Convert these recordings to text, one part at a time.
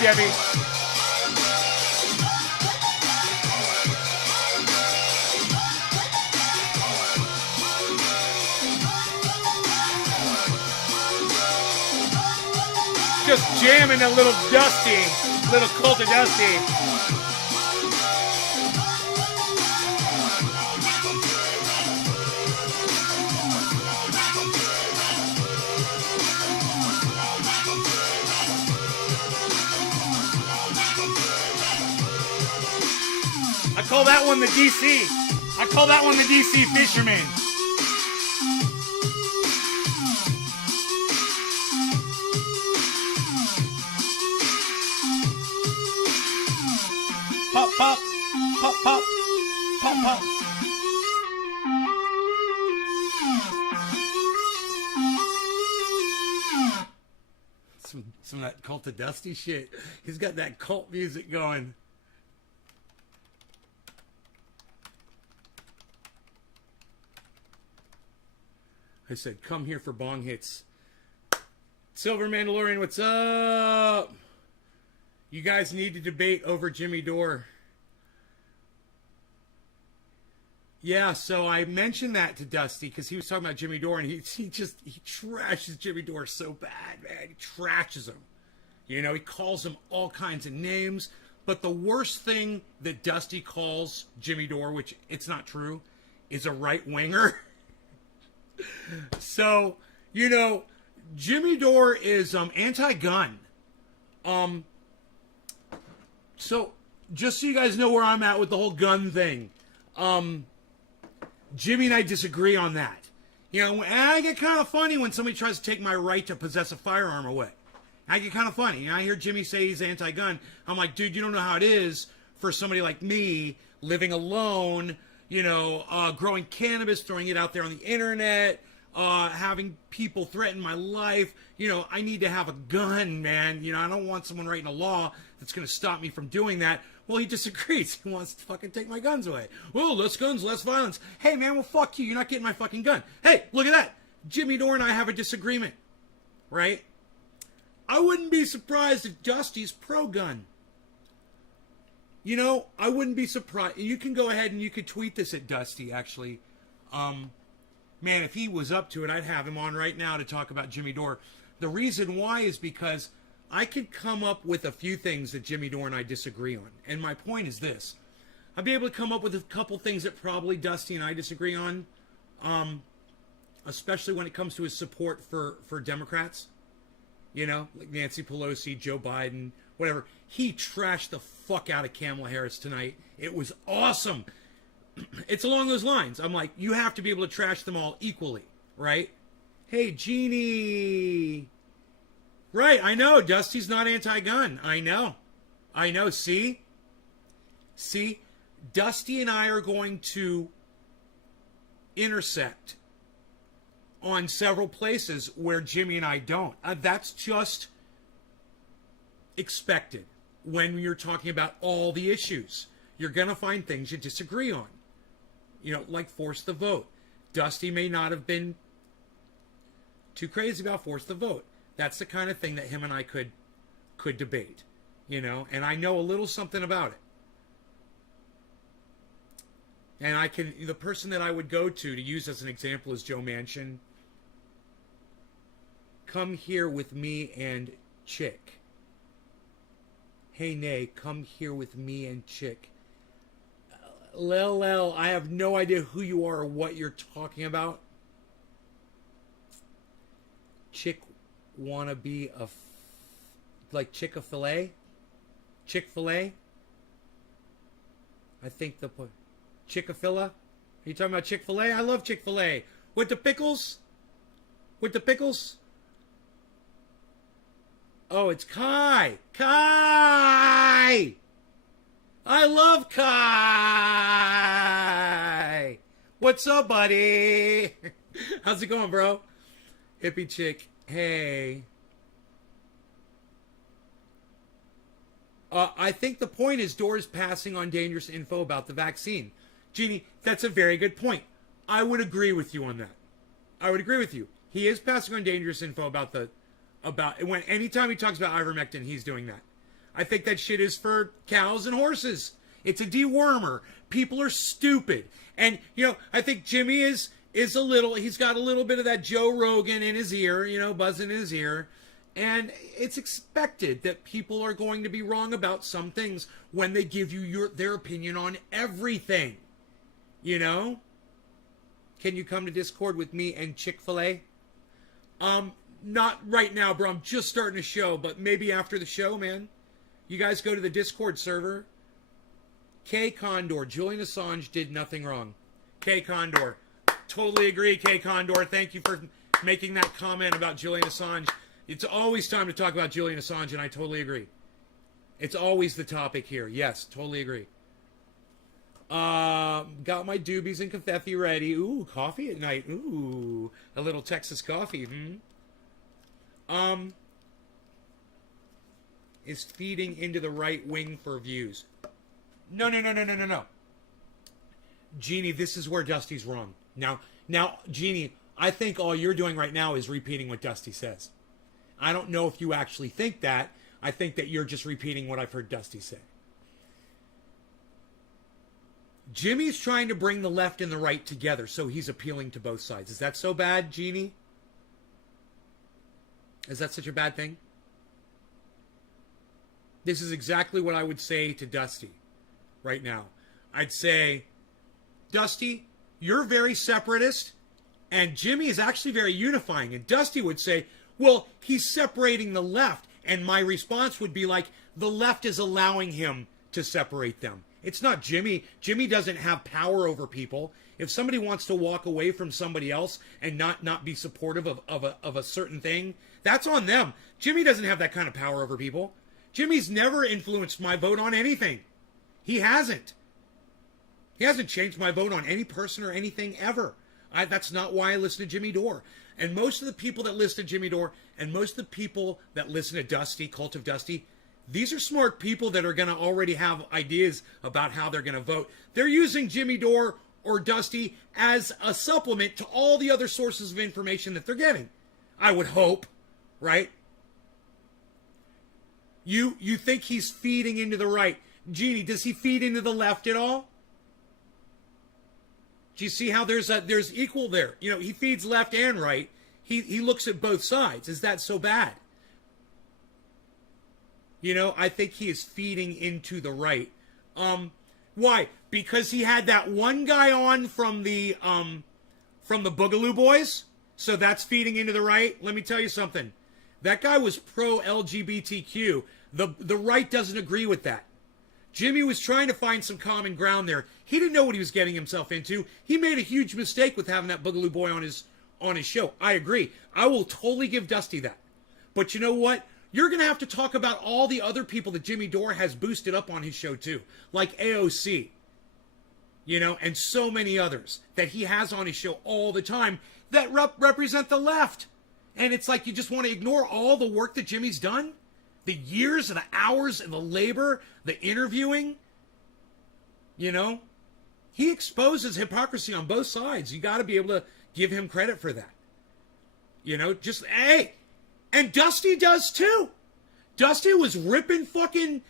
Debbie. Just jamming a little Dusty, little Cult of Dusty. I call that one the DC. I call that one the DC Fisherman. Pop, pop, pop, pop, pop, pop. Some of that Cult of Dusty shit. He's got that cult music going. I said, come here for bong hits. Silver Mandalorian, what's up? You guys need to debate over Jimmy Dore. Yeah, so I mentioned that to Dusty because he was talking about Jimmy Dore, and he trashes Jimmy Dore so bad, man. He trashes him. You know, he calls him all kinds of names. But the worst thing that Dusty calls Jimmy Dore, which it's not true, is a right-winger. So, you know, Jimmy Dore is anti-gun. So, just so you guys know where I'm at with the whole gun thing. Jimmy and I disagree on that. You know, and I get kind of funny when somebody tries to take my right to possess a firearm away. I get kind of funny. You know, I hear Jimmy say he's anti-gun. I'm like, dude, you don't know how it is for somebody like me living alone, you know, growing cannabis, throwing it out there on the internet, having people threaten my life. You know, I need to have a gun, man. You know, I don't want someone writing a law that's going to stop me from doing that. Well, he disagrees. He wants to fucking take my guns away. Well, less guns, less violence. Hey, man, well, fuck you. You're not getting my fucking gun. Hey, look at that. Jimmy Dore and I have a disagreement, right? I wouldn't be surprised if Dusty's pro-gun. You know, I wouldn't be surprised. You can go ahead and you could tweet this at Dusty, actually. Man, if he was up to it, I'd have him on right now to talk about Jimmy Dore. The reason why is because I could come up with a few things that Jimmy Dore and I disagree on. And my point is this. I'd be able to come up with a couple things that probably Dusty and I disagree on. Especially when it comes to his support for Democrats. You know, like Nancy Pelosi, Joe Biden, whatever. He trashed the fuck out of Kamala Harris tonight. It was awesome. It's along those lines. I'm like, you have to be able to trash them all equally, right? Hey, Jeannie. Right, I know. Dusty's not anti-gun. I know. See? Dusty and I are going to intersect on several places where Jimmy and I don't. That's just expected when you're talking about all the issues. You're going to find things you disagree on. You know, like force the vote. Dusty may not have been too crazy about force the vote. That's the kind of thing that him and I could debate. You know, and I know a little something about it. And the person that I would go to use as an example is Joe Manchin. Come here with me and Chick. Hey, Nay, come here with me and Chick. Lel, I have no idea who you are or what you're talking Chick wanna be like Chick-a-filet? Chick-fil-A? I think the Chick-a-fila? Are you talking about Chick-fil-A? I love Chick-fil-A. With the pickles? Oh, it's Kai. Kai! I love Kai! What's up, buddy? How's it going, bro? Hippie chick. Hey. I think the point is Dore's passing on dangerous info about the vaccine. Jeannie, that's a very good point. I would agree with you on that. I would agree with you. He is passing on dangerous info anytime he talks about ivermectin, he's doing that. I think that shit is for cows and horses. It's a dewormer. People are stupid. And, I think Jimmy is he's got a little bit of that Joe Rogan in his ear, buzzing in his ear. And it's expected that people are going to be wrong about some things when they give you their opinion on everything. Can you come to Discord with me and Chick-fil-A? Not right now, bro. I'm just starting a show, but maybe after the show, man. You guys go to the Discord server. K. Condor, Julian Assange did nothing wrong. K. Condor, totally agree, K. Condor. Thank you for making that comment about Julian Assange. It's always time to talk about Julian Assange, and I totally agree. It's always the topic here. Yes, totally agree. Got my doobies and confetti ready. Ooh, coffee at night. Ooh, a little Texas coffee. Is feeding into the right wing for views. No. Jeannie, this is where Dusty's wrong. Now, Jeannie, I think all you're doing right now is repeating what Dusty says. I don't know if you actually think that. I think that you're just repeating what I've heard Dusty say. Jimmy's trying to bring the left and the right together, so he's appealing to both sides. Is that so bad, Jeannie? Is that such a bad thing? This is exactly what I would say to Dusty right now. I'd say, Dusty, you're very separatist, and Jimmy is actually very unifying. And Dusty would say, well, he's separating the left. And my response would be like, the left is allowing him to separate them. It's not Jimmy. Jimmy doesn't have power over people. If somebody wants to walk away from somebody else and not be supportive of a certain thing, that's on them. Jimmy doesn't have that kind of power over people. Jimmy's never influenced my vote on anything. He hasn't. He hasn't changed my vote on any person or anything ever. That's not why I listen to Jimmy Dore. And most of the people that listen to Jimmy Dore and most of the people that listen to Dusty, Cult of Dusty, these are smart people that are going to already have ideas about how they're going to vote. They're using Jimmy Dore or Dusty as a supplement to all the other sources of information that they're getting. I would hope, right? You think he's feeding into the right. Jeannie, does he feed into the left at all? Do you see how there's equal there? He feeds left and right. He looks at both sides. Is that so bad? I think he is feeding into the right. Why? Because he had that one guy on from the Boogaloo Boys. So that's feeding into the right. Let me tell you something. That guy was pro-LGBTQ. The right doesn't agree with that. Jimmy was trying to find some common ground there. He didn't know what he was getting himself into. He made a huge mistake with having that Boogaloo Boy on his show. I agree. I will totally give Dusty that. But you know what? You're going to have to talk about all the other people that Jimmy Dore has boosted up on his show too. Like AOC. And so many others that he has on his show all the time that represent the left. And it's like you just want to ignore all the work that Jimmy's done? The years and the hours and the labor, the interviewing. He exposes hypocrisy on both sides. You got to be able to give him credit for that. Hey. And Dusty does too. Dusty was ripping fucking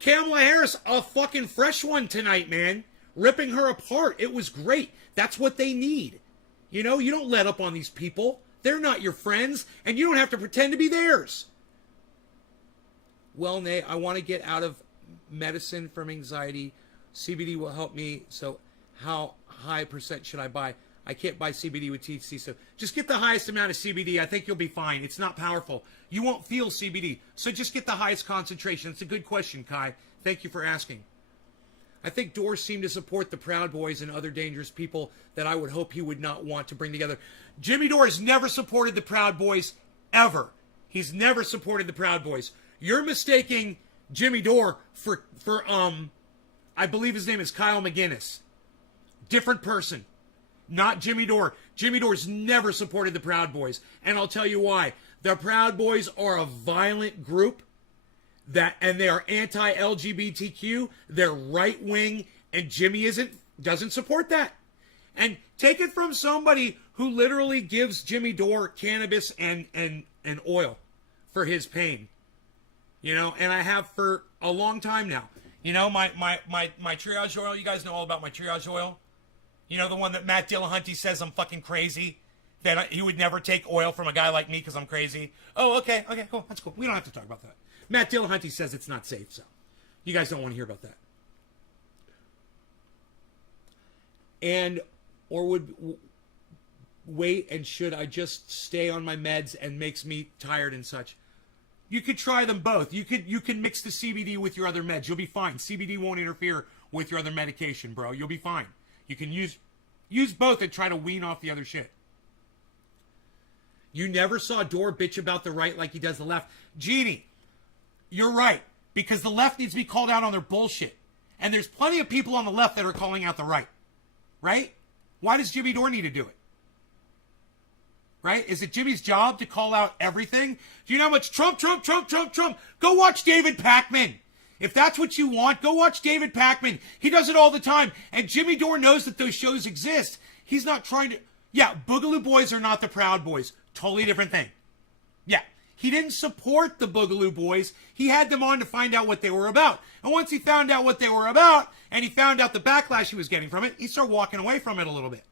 Kamala Harris, a fucking fresh one tonight, man. Ripping her apart. It was great. That's what they need. You don't let up on these people. They're not your friends, and you don't have to pretend to be theirs. Well, Nay, I want to get out of medicine from anxiety. CBD will help me. So how high percent should I buy? I can't buy CBD with THC, so just get the highest amount of CBD. I think you'll be fine. It's not powerful. You won't feel CBD, so just get the highest concentration. It's a good question, Kai. Thank you for asking. I think Dore seemed to support the Proud Boys and other dangerous people that I would hope he would not want to bring together. Jimmy Dore has never supported the Proud Boys, ever. He's never supported the Proud Boys. You're mistaking Jimmy Dore for I believe his name is Kyle McGinnis. Different person. Not Jimmy Dore. Jimmy Dore's never supported the Proud Boys. And I'll tell you why. The Proud Boys are a violent group and they are anti-LGBTQ. They're right-wing, and Jimmy doesn't support that. And take it from somebody who literally gives Jimmy Dore cannabis and oil for his pain. You know, and I have for a long time now. You know, my triage oil, you guys know all about my triage oil. You know, the one that Matt Dillahunty says I'm fucking crazy. That he would never take oil from a guy like me because I'm crazy. Oh, okay, cool. That's cool. We don't have to talk about that. Matt Dillahunty says it's not safe, so you guys don't want to hear about that. And, or would wait and should I just stay on my meds and makes me tired and such? You could try them both. You can mix the CBD with your other meds. You'll be fine. CBD won't interfere with your other medication, bro. You'll be fine. You can use both and try to wean off the other shit. You never saw Dore bitch about the right like he does the left. Jeannie, you're right. Because the left needs to be called out on their bullshit. And there's plenty of people on the left that are calling out the right. Right? Why does Jimmy Dore need to do it? Right? Is it Jimmy's job to call out everything? Do you know how much Trump? Go watch David Pakman. If that's what you want, go watch David Pakman. He does it all the time. And Jimmy Dore knows that those shows exist. He's not trying to... Yeah, Boogaloo Boys are not the Proud Boys. Totally different thing. Yeah, he didn't support the Boogaloo Boys. He had them on to find out what they were about. And once he found out what they were about, and he found out the backlash he was getting from it, he started walking away from it a little bit.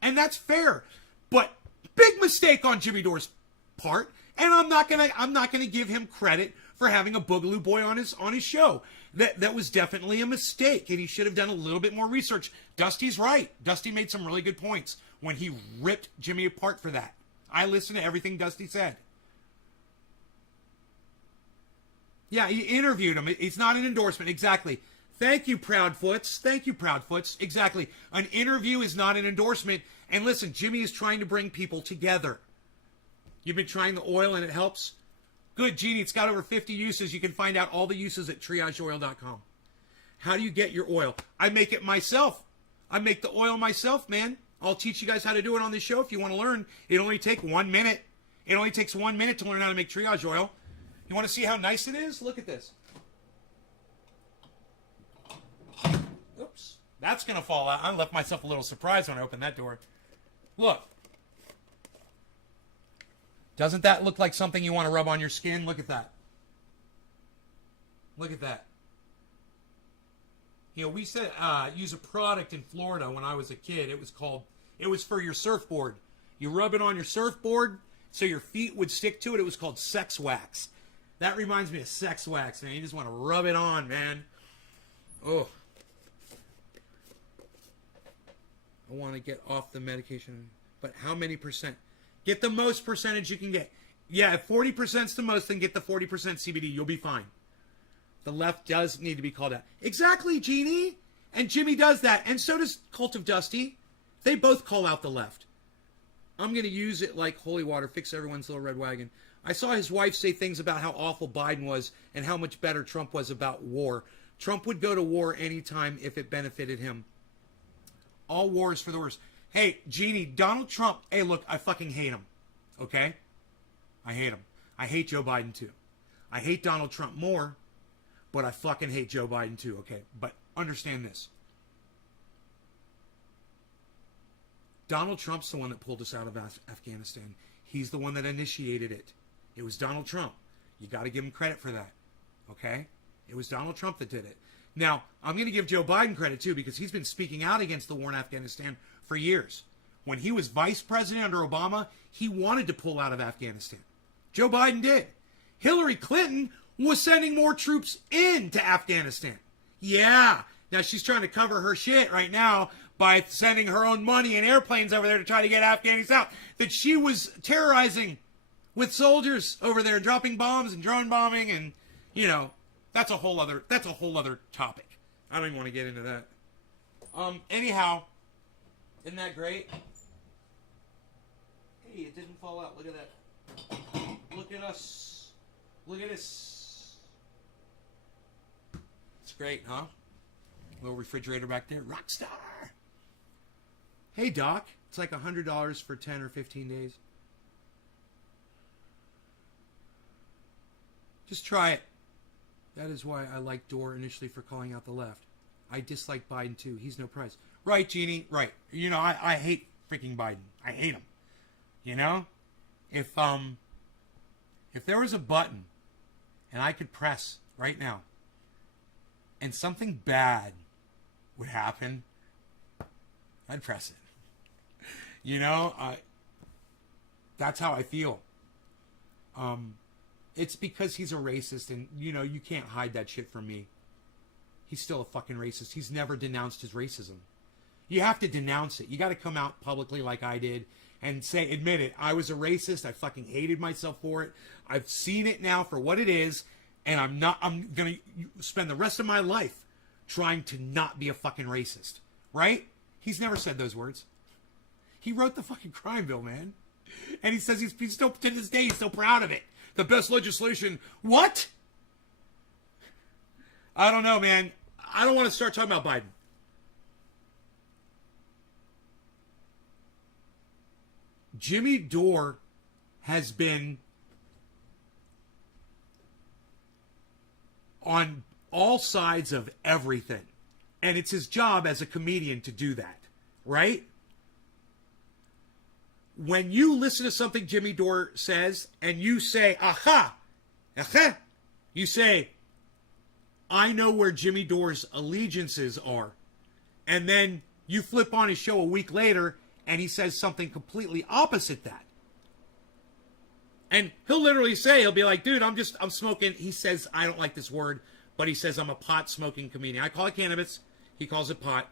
And that's fair. But big mistake on Jimmy Dore's part. And I'm not gonna give him credit for having a Boogaloo Boy on his show. That was definitely a mistake, and he should have done a little bit more research. Dusty's right. Dusty made some really good points when he ripped Jimmy apart for that. I listened to everything Dusty said. Yeah, he interviewed him. It's not an endorsement. Exactly. Thank you, Proudfoots. Thank you, Proudfoots. Exactly. An interview is not an endorsement. And listen, Jimmy is trying to bring people together. You've been trying the oil and it helps? Good, Jeannie. It's got over 50 uses. You can find out all the uses at triageoil.com. How do you get your oil? I make it myself. I make the oil myself, man. I'll teach you guys how to do it on this show if you want to learn. It only takes 1 minute. It only takes 1 minute to learn how to make triage oil. You want to see how nice it is? Look at this. Oops. That's going to fall out. I left myself a little surprise when I opened that door. Look. Doesn't that look like something you want to rub on your skin? Look at that. Look at that. You know, we said use a product in Florida when I was a kid. It was for your surfboard. You rub it on your surfboard so your feet would stick to it. It was called sex wax. That reminds me of sex wax, man. You just want to rub it on, man. Oh. I want to get off the medication. But how many percent? Get the most percentage you can get. Yeah, if 40% is the most, then get the 40% CBD. You'll be fine. The left does need to be called out. Exactly, Jeannie. And Jimmy does that. And so does Cult of Dusty. They both call out the left. I'm going to use it like holy water, fix everyone's little red wagon. I saw his wife say things about how awful Biden was and how much better Trump was about war. Trump would go to war anytime if it benefited him. All wars for the worst. Hey, Jeannie, Donald Trump, hey, look, I fucking hate him. Okay? I hate him. I hate Joe Biden too. I hate Donald Trump more, but I fucking hate Joe Biden too, okay? But understand this. Donald Trump's the one that pulled us out of Afghanistan. He's the one that initiated it. It was Donald Trump. You got to give him credit for that, okay? It was Donald Trump that did it. Now, I'm going to give Joe Biden credit too because he's been speaking out against the war in Afghanistan for years. When he was vice president under Obama, he wanted to pull out of Afghanistan. Joe Biden did. Hillary Clinton was sending more troops into Afghanistan. Yeah. Now she's trying to cover her shit right now by sending her own money and airplanes over there to try to get Afghanis out. That she was terrorizing with soldiers over there, dropping bombs and drone bombing, and you know, that's a whole other topic. I don't even want to get into that. Anyhow, isn't that great? Hey, it didn't fall out. Look at that. Look at us. Look at this. It's great, huh? Little refrigerator back there. Rockstar. Hey, Doc. It's like $100 for 10 or 15 days. Just try it. That is why I like Dore initially for calling out the left. I dislike Biden too. He's no prize. Right, Jeannie? Right. You know, I hate freaking Biden. I hate him. You know? If there was a button and I could press right now, and something bad would happen, I'd press it. You know, that's how I feel. It's because he's a racist, and, you know, you can't hide that shit from me. He's still a fucking racist. He's never denounced his racism. You have to denounce it. You got to come out publicly like I did and say, admit it. I was a racist. I fucking hated myself for it. I've seen it now for what it is, and I'm going to spend the rest of my life trying to not be a fucking racist. Right? He's never said those words. He wrote the fucking crime bill, man. And he says he's still, to this day, he's still proud of it. The best legislation. What? I don't know, man. I don't want to start talking about Biden. Jimmy Dore has been on all sides of everything. And it's his job as a comedian to do that. Right? When you listen to something Jimmy Dore says and you say, aha, you say, I know where Jimmy Dore's allegiances are. And then you flip on his show a week later and he says something completely opposite that. And he'll literally say, he'll be like, dude, I'm smoking. He says, I don't like this word, but he says I'm a pot smoking comedian. I call it cannabis. He calls it pot.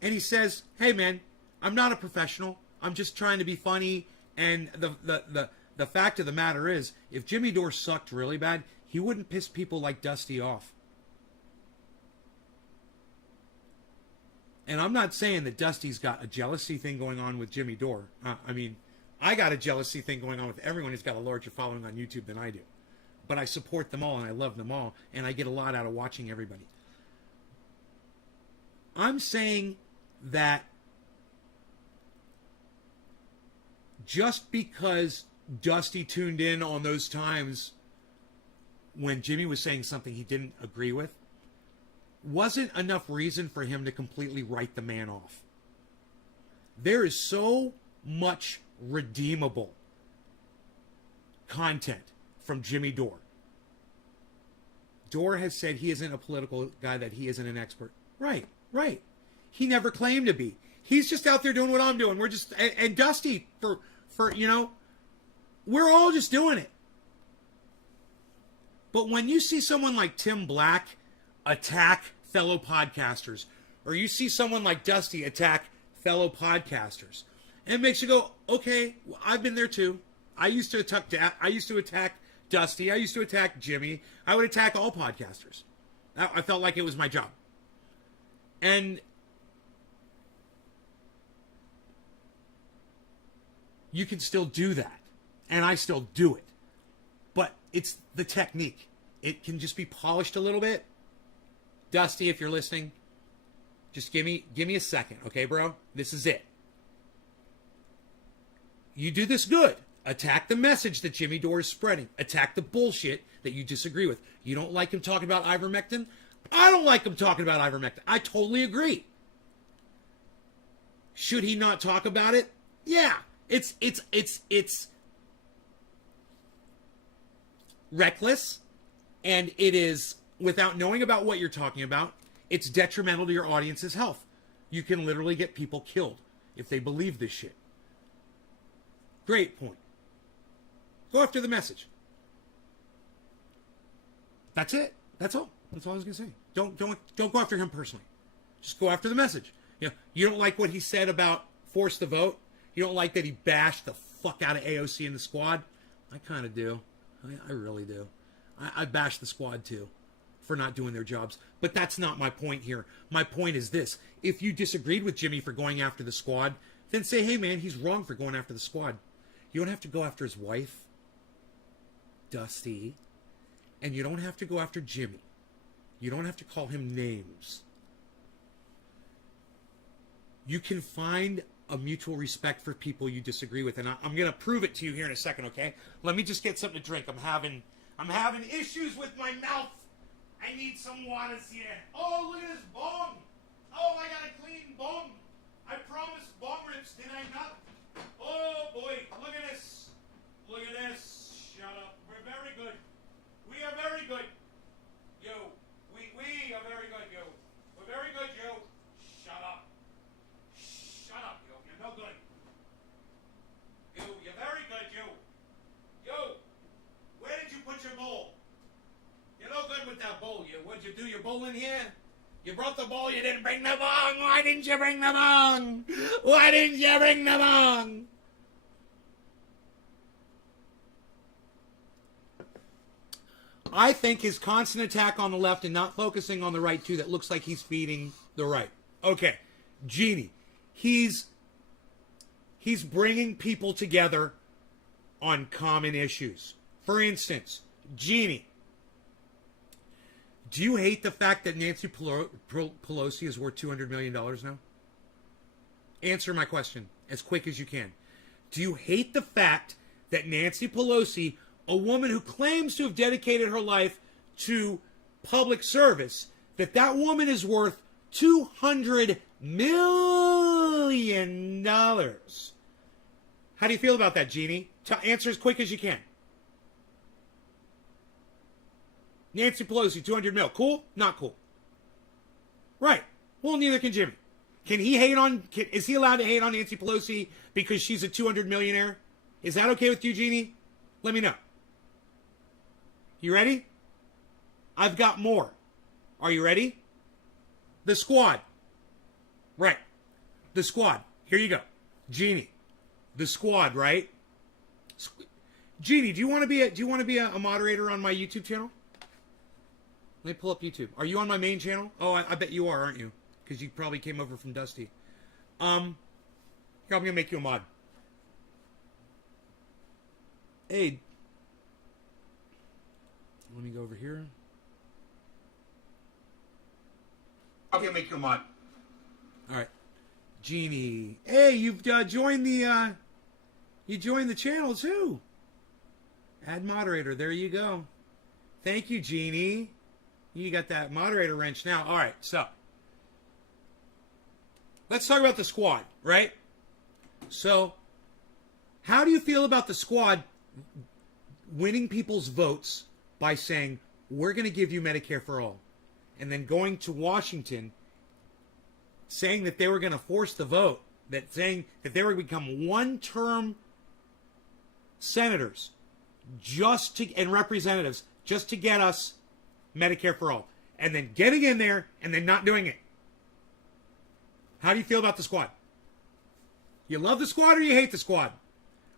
And he says, hey man, I'm not a professional. I'm just trying to be funny. And the fact of the matter is, if Jimmy Dore sucked really bad, he wouldn't piss people like Dusty off. And I'm not saying that Dusty's got a jealousy thing going on with Jimmy Dore. I mean, I got a jealousy thing going on with everyone who's got a larger following on YouTube than I do. But I support them all and I love them all. And I get a lot out of watching everybody. I'm saying that just because Dusty tuned in on those times when Jimmy was saying something he didn't agree with wasn't enough reason for him to completely write the man off. There is so much redeemable content from Jimmy Dore. Dore has said he isn't a political guy, that he isn't an expert. Right. He never claimed to be. He's just out there doing what I'm doing. We're just, and Dusty, for you know, we're all just doing it. But when you see someone like Tim Black attack fellow podcasters, or you see someone like Dusty attack fellow podcasters, and it makes you go, okay, well, I've been there too. I used to attack Dusty. I used to attack Jimmy. I would attack all podcasters. I felt like it was my job. And you can still do that. And I still do it. But it's the technique. It can just be polished a little bit. Dusty, if you're listening, just give me a second, okay, bro? This is it. You do this good. Attack the message that Jimmy Dore is spreading. Attack the bullshit that you disagree with. You don't like him talking about ivermectin? I don't like him talking about ivermectin. I totally agree. Should he not talk about it? Yeah. It's reckless, and it is, without knowing about what you're talking about, it's detrimental to your audience's health. You can literally get people killed if they believe this shit. Great point. Go after the message. That's it. That's all. That's all I was gonna say. Don't go after him personally. Just go after the message. You know, you don't like what he said about force the vote. You don't like that he bashed the fuck out of AOC and the squad. I kind of do. I really do. I bash the squad too for not doing their jobs. But that's not my point here. My point is this. If you disagreed with Jimmy for going after the squad, then say, hey man, he's wrong for going after the squad. You don't have to go after his wife, Dusty, and you don't have to go after Jimmy. You don't have to call him names. You can find a mutual respect for people you disagree with, and I'm going to prove it to you here in a second, okay? Let me just get something to drink. I'm having issues with my mouth. I need some water here. Oh, look at this bong. Oh, I got a clean bong. I promised bong rips, did I not? Oh boy, look at this. Look at this. Shut up. We're very good. We are very good. You. We are very good, you. We're very good, you. Shut up. Shut up, you. You're no good. You're very good, you. You. Where did you put your bowl? You're no good with that bowl, you. What'd you do? Your bowl in here? You brought the bowl, you didn't bring the bong. Why didn't you bring the bong? Why didn't you bring the bong? I think his constant attack on the left and not focusing on the right, too, that looks like he's feeding the right. Okay, Genie. He's bringing people together on common issues. For instance, Genie. Do you hate the fact that Nancy Pelosi is worth $200 million now? Answer my question as quick as you can. Do you hate the fact that Nancy Pelosi, a woman who claims to have dedicated her life to public service, that woman is worth $200 million? How do you feel about that, Jeannie? Answer as quick as you can. Nancy Pelosi, 200 mil. Cool? Not cool. Right. Well, neither can Jimmy. Can he hate on... is he allowed to hate on Nancy Pelosi because she's a 200 millionaire? Is that okay with you, Jeannie? Let me know. You ready? I've got more. Are you ready? The squad. Right. The squad. Here you go. Jeannie. The squad, right? Jeannie, do you want to be a moderator on my YouTube channel? Let me pull up YouTube. Are you on my main channel? Oh, I bet you are, aren't you? Because you probably came over from Dusty. Here, I'm going to make you a mod. Hey. Let me go over here. I'm going to make you a mod. All right. Jeannie. Hey, you've joined the... you joined the channel, too. Add moderator. There you go. Thank you, Jeannie. You got that moderator wrench now. All right, so let's talk about the squad, right? So how do you feel about the squad winning people's votes by saying, we're going to give you Medicare for all, and then going to Washington saying that they were going to force the vote, saying that they were going to become one-term senators and representatives just to get us Medicare for all, and then getting in there and then not doing it? How do you feel about the squad? You love the squad or you hate the squad?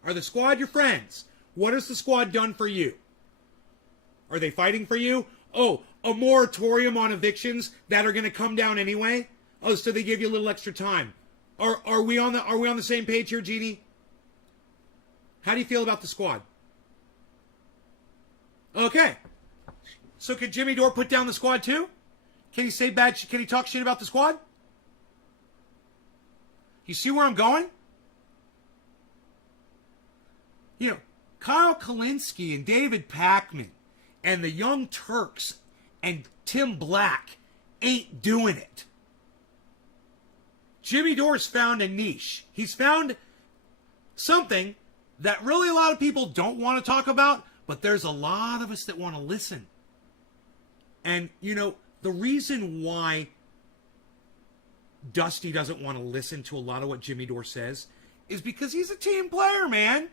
Are the squad your friends? What has the squad done for you? Are they fighting for you? Oh, a moratorium on evictions that are going to come down anyway? Oh, so they give you a little extra time. Are we on the same page here, Jeannie? How do you feel about the squad? Okay. So can Jimmy Dore put down the squad too? Can he say bad? Can he talk shit about the squad? You see where I'm going? You know, Kyle Kalinske and David Pakman and the Young Turks and Tim Black ain't doing it. Jimmy Dore's found a niche. He's found something that really a lot of people don't want to talk about, but there's a lot of us that want to listen. And, you know, the reason why Dusty doesn't want to listen to a lot of what Jimmy Dore says is because he's a team player, man.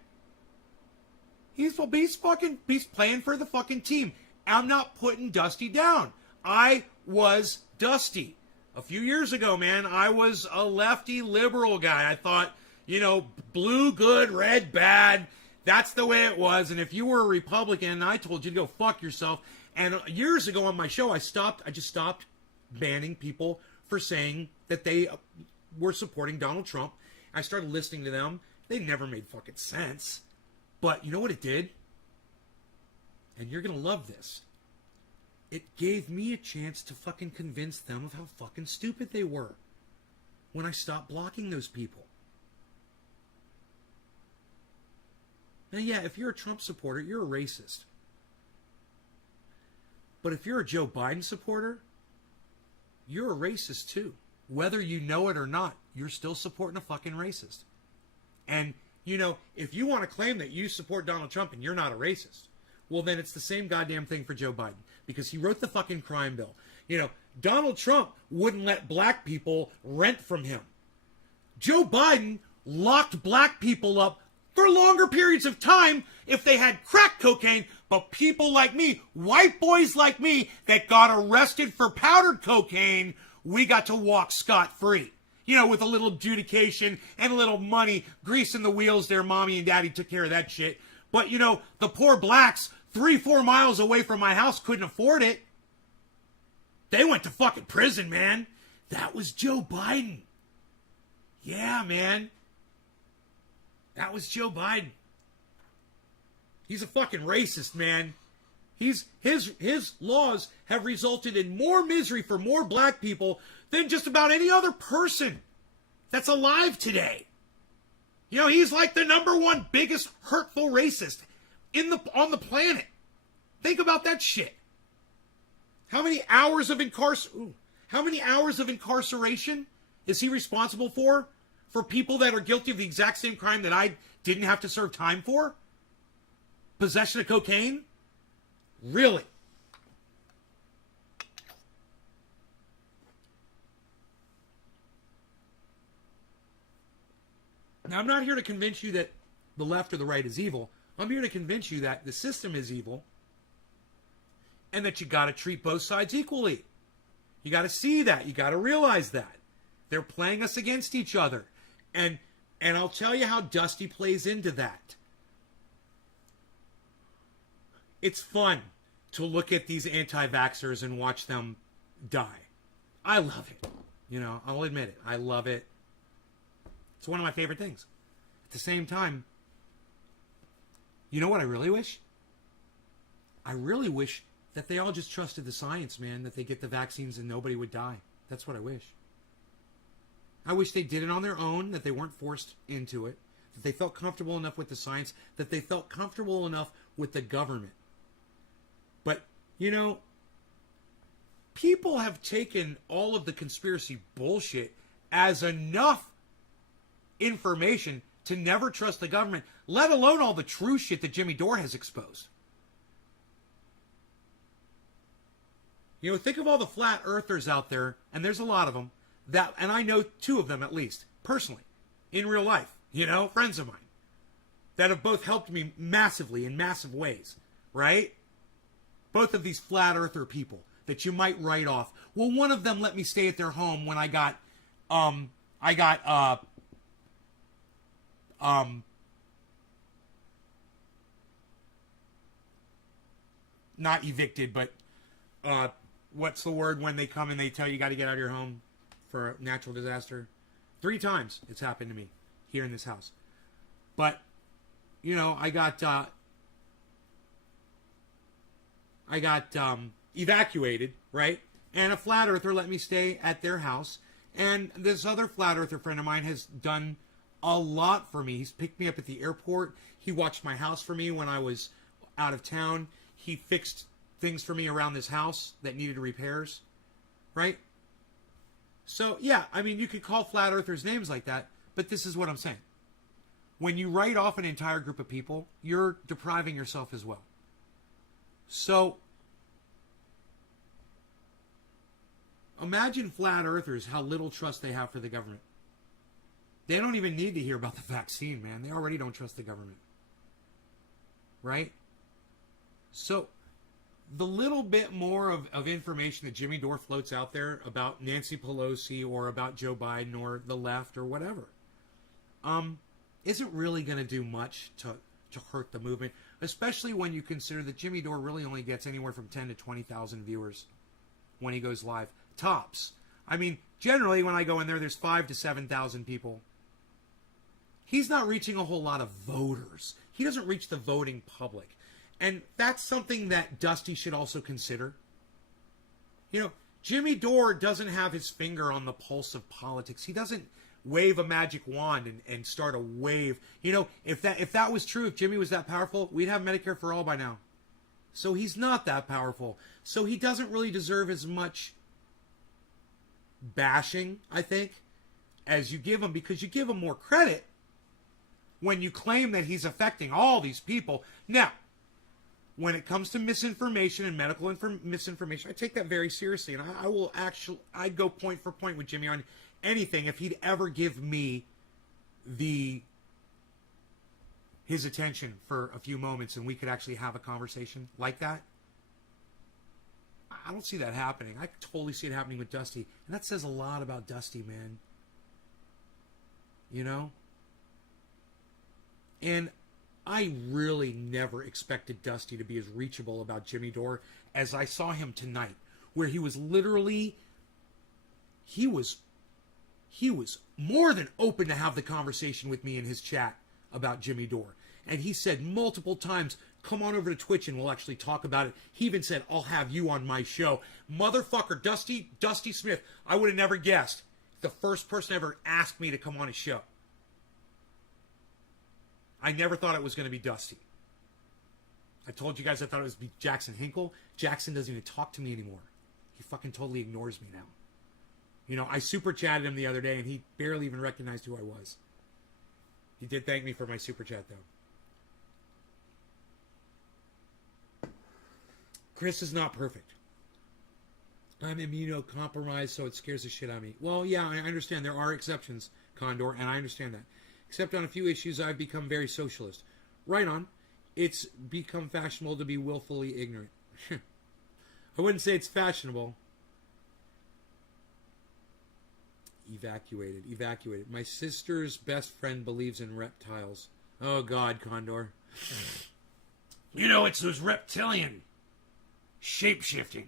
He's playing for the fucking team. I'm not putting Dusty down. I was Dusty. A few years ago, man, I was a lefty liberal guy. I thought, you know, blue good, red bad. That's the way it was. And if you were a Republican, I told you to go fuck yourself. And years ago on my show, I just stopped banning people for saying that they were supporting Donald Trump. I started listening to them. They never made fucking sense. But you know what it did? And you're going to love this. It gave me a chance to fucking convince them of how fucking stupid they were when I stopped blocking those people. Now, yeah, if you're a Trump supporter, you're a racist. But if you're a Joe Biden supporter, you're a racist too. Whether you know it or not, you're still supporting a fucking racist. And, you know, if you want to claim that you support Donald Trump and you're not a racist, Well, then it's the same goddamn thing for Joe Biden, because he wrote the fucking crime bill. You know, Donald Trump wouldn't let black people rent from him. Joe Biden locked black people up for longer periods of time if they had crack cocaine, but people like me, white boys like me, that got arrested for powdered cocaine, we got to walk scot-free. You know, with a little adjudication and a little money, greasing the wheels there, mommy and daddy took care of that shit. But, you know, the poor blacks 3-4 miles away from my house couldn't afford it. They went to fucking prison, man. That was Joe Biden. Yeah, man. That was Joe Biden. He's a fucking racist, man. His laws have resulted in more misery for more black people than just about any other person that's alive today. You know, he's like the number 1 biggest hurtful racist on the planet. Think about that shit. How many hours of incarceration is he responsible for people that are guilty of the exact same crime that I didn't have to serve time for? Possession of cocaine? Really? Now, I'm not here to convince you that the left or the right is evil. I'm here to convince you that the system is evil and that you got to treat both sides equally. You got to see that. You got to realize that. They're playing us against each other. And I'll tell you how Dusty plays into that. It's fun to look at these anti-vaxxers and watch them die. I love it. You know, I'll admit it. I love it. It's one of my favorite things. At the same time, you know what I really wish? I really wish that they all just trusted the science, man, that they get the vaccines and nobody would die. That's what I wish. I wish they did it on their own, that they weren't forced into it, that they felt comfortable enough with the science, that they felt comfortable enough with the government. But, you know, people have taken all of the conspiracy bullshit as enough information to never trust the government, let alone all the true shit that Jimmy Dore has exposed. You know, think of all the flat earthers out there, and there's a lot of them, that, and I know 2 of them at least, personally, in real life, you know, friends of mine, that have both helped me massively in massive ways, right? Both of these flat earther people that you might write off. Well, one of them let me stay at their home when I got not evicted, but what's the word when they come and they tell you got to get out of your home for a natural disaster? 3 times it's happened to me here in this house. But, you know, I got evacuated, right? And a flat earther let me stay at their house. And this other flat earther friend of mine has done a lot for me. He's picked me up at the airport. He watched my house for me when I was out of town. He fixed things for me around this house that needed repairs, right? So, yeah, I mean, you could call flat earthers names like that, but this is what I'm saying. When you write off an entire group of people, you're depriving yourself as well. So, imagine flat earthers, how little trust they have for the government. They don't even need to hear about the vaccine, man. They already don't trust the government. Right? So, the little bit more of information that Jimmy Dore floats out there about Nancy Pelosi or about Joe Biden or the left or whatever, isn't really going to do much to hurt the movement, especially when you consider that Jimmy Dore really only gets anywhere from 10 to 20,000 viewers when he goes live. Tops. I mean, generally when I go in there, there's 5,000 to 7,000 people. He's not reaching a whole lot of voters. He doesn't reach the voting public. And that's something that Dusty should also consider. You know, Jimmy Dore doesn't have his finger on the pulse of politics. He doesn't wave a magic wand and start a wave. You know, if that was true, if Jimmy was that powerful, we'd have Medicare for all by now. So he's not that powerful. So he doesn't really deserve as much bashing, I think, as you give him, because you give him more credit when you claim that he's affecting all these people. Now, when it comes to misinformation and medical misinformation, I take that very seriously, and I will actually, I'd go point for point with Jimmy on anything if he'd ever give me his attention for a few moments and we could actually have a conversation like that. I don't see that happening. I totally see it happening with Dusty, and that says a lot about Dusty, man. You know? And I really never expected Dusty to be as reachable about Jimmy Dore as I saw him tonight, where he was literally, he was more than open to have the conversation with me in his chat about Jimmy Dore. And he said multiple times, come on over to Twitch and we'll actually talk about it. He even said, I'll have you on my show. Motherfucker, Dusty Smith, I would have never guessed. The first person ever asked me to come on his show. I never thought it was going to be Dusty. I told you guys I thought it was be Jackson Hinkle. Jackson doesn't even talk to me anymore. He fucking totally ignores me now. You know, I super chatted him the other day and he barely even recognized who I was. He did thank me for my super chat though. Chris is not perfect. I'm immunocompromised, so it scares the shit out of me. Well, yeah, I understand there are exceptions, Condor, and I understand that. Except on a few issues, I've become very socialist. Right on. It's become fashionable to be willfully ignorant. I wouldn't say it's fashionable. Evacuated. My sister's best friend believes in reptiles. Oh, God, Condor. You know, it's those reptilian, shape-shifting,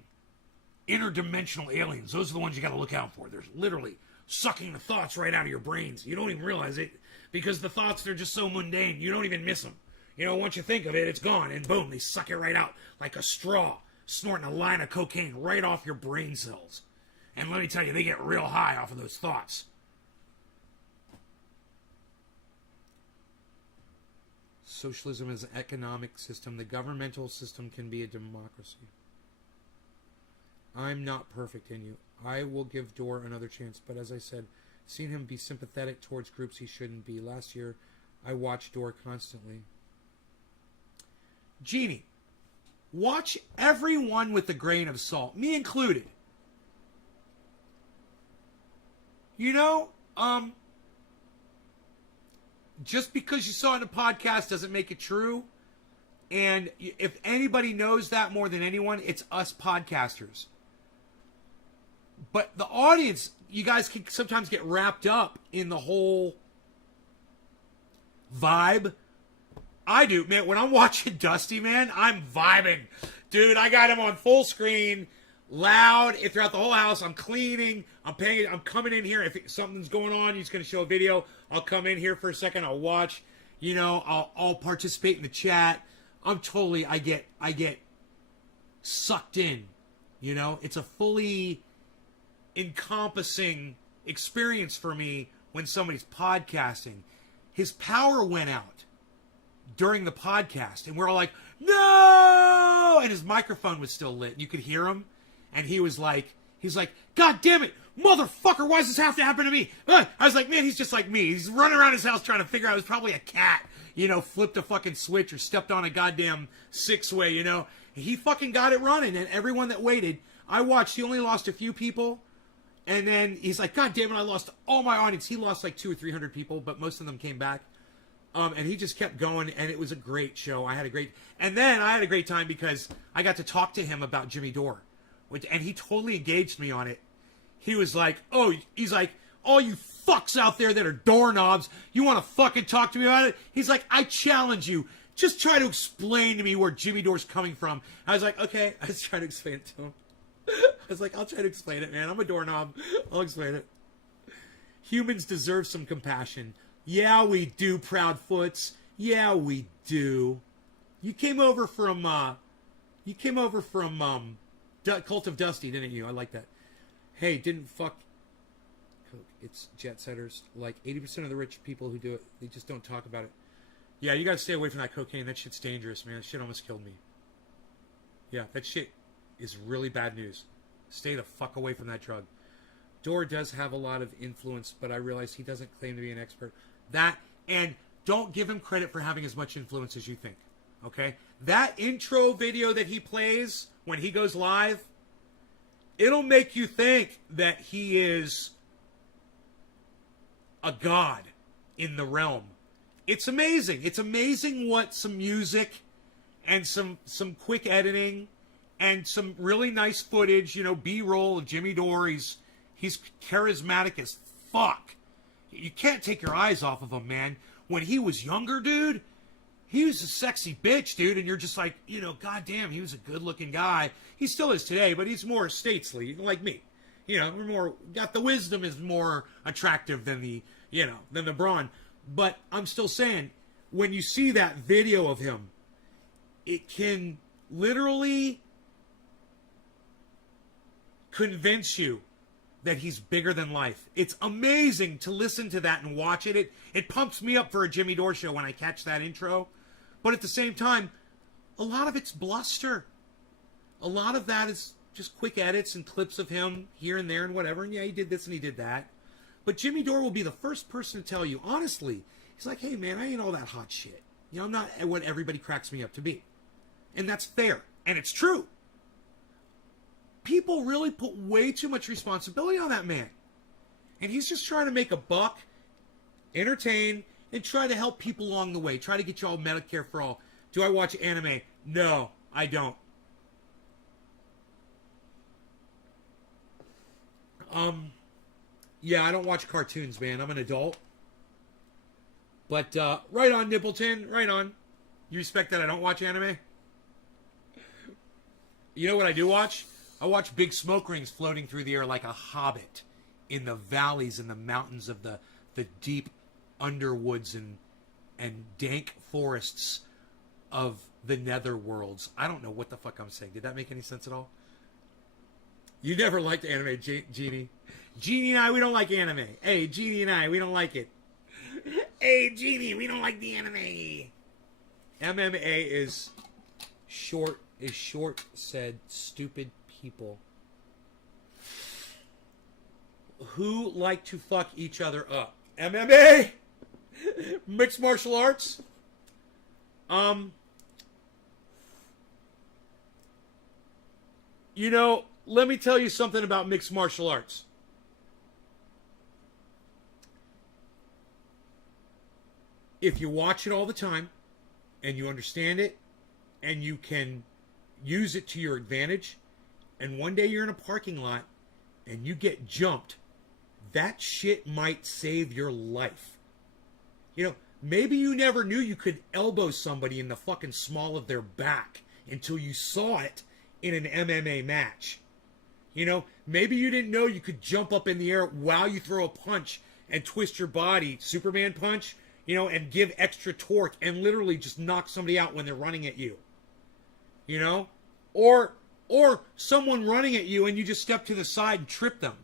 interdimensional aliens. Those are the ones you got to look out for. They're literally sucking the thoughts right out of your brains. You don't even realize it because the thoughts, they're just so mundane. You don't even miss them. You know, once you think of it, it's gone. And boom, they suck it right out like a straw, snorting a line of cocaine right off your brain cells. And let me tell you, they get real high off of those thoughts. Socialism is an economic system. The governmental system can be a democracy. I'm not perfect in you. I will give Dore another chance, but as I said, seen him be sympathetic towards groups he shouldn't be. Last year, I watched Dore constantly. Jeannie, watch everyone with a grain of salt, me included. You know, just because you saw it in a podcast doesn't make it true. And if anybody knows that more than anyone, it's us podcasters. But the audience, you guys can sometimes get wrapped up in the whole vibe. I do, man. When I'm watching Dusty, man, I'm vibing. Dude, I got him on full screen, loud, throughout the whole house. I'm cleaning. I'm coming in here. If something's going on, he's going to show a video. I'll come in here for a second. I'll watch. You know, I'll participate in the chat. I get sucked in. You know, it's a fully encompassing experience for me when somebody's podcasting. His power went out during the podcast, and we're all like, no! And his microphone was still lit. You could hear him, and he's like, God damn it, motherfucker, why does this have to happen to me? I was like, man, he's just like me. He's running around his house trying to figure out, it was probably a cat, you know, flipped a fucking switch or stepped on a goddamn six-way, you know. He fucking got it running, and everyone that waited, I watched, he only lost a few people, and then he's like, God damn it, I lost all my audience. He lost like 200 or 300 people, but most of them came back. And he just kept going, and it was a great show. And then I had a great time because I got to talk to him about Jimmy Dore, and he totally engaged me on it. He was like, all you fucks out there that are doorknobs, you want to fucking talk to me about it? He's like, I challenge you. Just try to explain to me where Jimmy Dore's coming from. I was like, okay. I was trying to explain it to him. I was like, I'll try to explain it, man. I'm a doorknob. I'll explain it. Humans deserve some compassion. Yeah, we do, Proudfoots. Yeah, we do. You came over from Cult of Dusty, didn't you? I like that. Hey, didn't fuck Coke. It's jet setters. Like 80% of the rich people who do it, they just don't talk about it. Yeah, you gotta stay away from that cocaine. That shit's dangerous, man. That shit almost killed me. Yeah, that shit is really bad news. Stay the fuck away from that drug. Dore does have a lot of influence, but I realize he doesn't claim to be an expert. That, and don't give him credit for having as much influence as you think. Okay? That intro video that he plays when he goes live, it'll make you think that he is a god in the realm. It's amazing. It's amazing what some music and some quick editing and some really nice footage, B-roll of Jimmy Dore. He's charismatic as fuck. You can't take your eyes off of him, man. When he was younger, dude, he was a sexy bitch, dude, and you're just like, goddamn, he was a good-looking guy. He still is today, but he's more stately, like me. We're more, got the wisdom is more attractive than the brawn. But I'm still saying, when you see that video of him, it can literally convince you that he's bigger than life. It's amazing to listen to that and watch it. It pumps me up for a Jimmy Dore show when I catch that intro. But at the same time, a lot of it's bluster. A lot of that is just quick edits and clips of him here and there and whatever. And yeah, he did this and he did that. But Jimmy Dore will be the first person to tell you, honestly, he's like, hey, man, I ain't all that hot shit. I'm not what everybody cracks me up to be. And that's fair. And it's true. People really put way too much responsibility on that man. And he's just trying to make a buck, entertain, and try to help people along the way. Try to get you all Medicare for all. Do I watch anime? No, I don't. Yeah, I don't watch cartoons, man. I'm an adult. But, right on, Nippleton. Right on. You respect that I don't watch anime? You know what I do watch? I watch big smoke rings floating through the air like a hobbit in the valleys and the mountains of the deep underwoods and dank forests of the netherworlds. I don't know what the fuck I'm saying. Did that make any sense at all? You never liked anime, Jeannie. Jeannie and I, we don't like anime. Hey, Jeannie and I, we don't like it. Hey, Jeannie, we don't like the anime. MMA is short said stupid people who like to fuck each other up. MMA? Mixed martial arts? Let me tell you something about mixed martial arts. If you watch it all the time and you understand it and you can use it to your advantage, and one day you're in a parking lot and you get jumped, that shit might save your life. Maybe you never knew you could elbow somebody in the fucking small of their back until you saw it in an MMA match. Maybe you didn't know you could jump up in the air while you throw a punch and twist your body, Superman punch, and give extra torque and literally just knock somebody out when they're running at you. Or someone running at you and you just step to the side and trip them.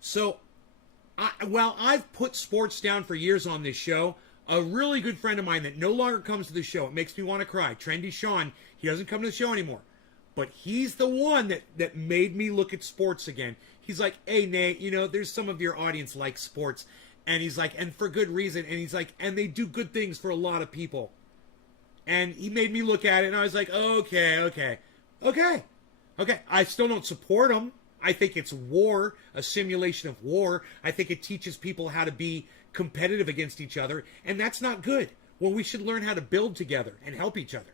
So, while I've put sports down for years on this show, a really good friend of mine that no longer comes to the show, it makes me want to cry, Trendy Sean, he doesn't come to the show anymore. But he's the one that made me look at sports again. He's like, hey, Nate, there's some of your audience like sports. And he's like, and for good reason. And he's like, and they do good things for a lot of people. And he made me look at it, and I was like, okay. I still don't support them. I think it's war, a simulation of war. I think it teaches people how to be competitive against each other, and that's not good. Well, we should learn how to build together and help each other.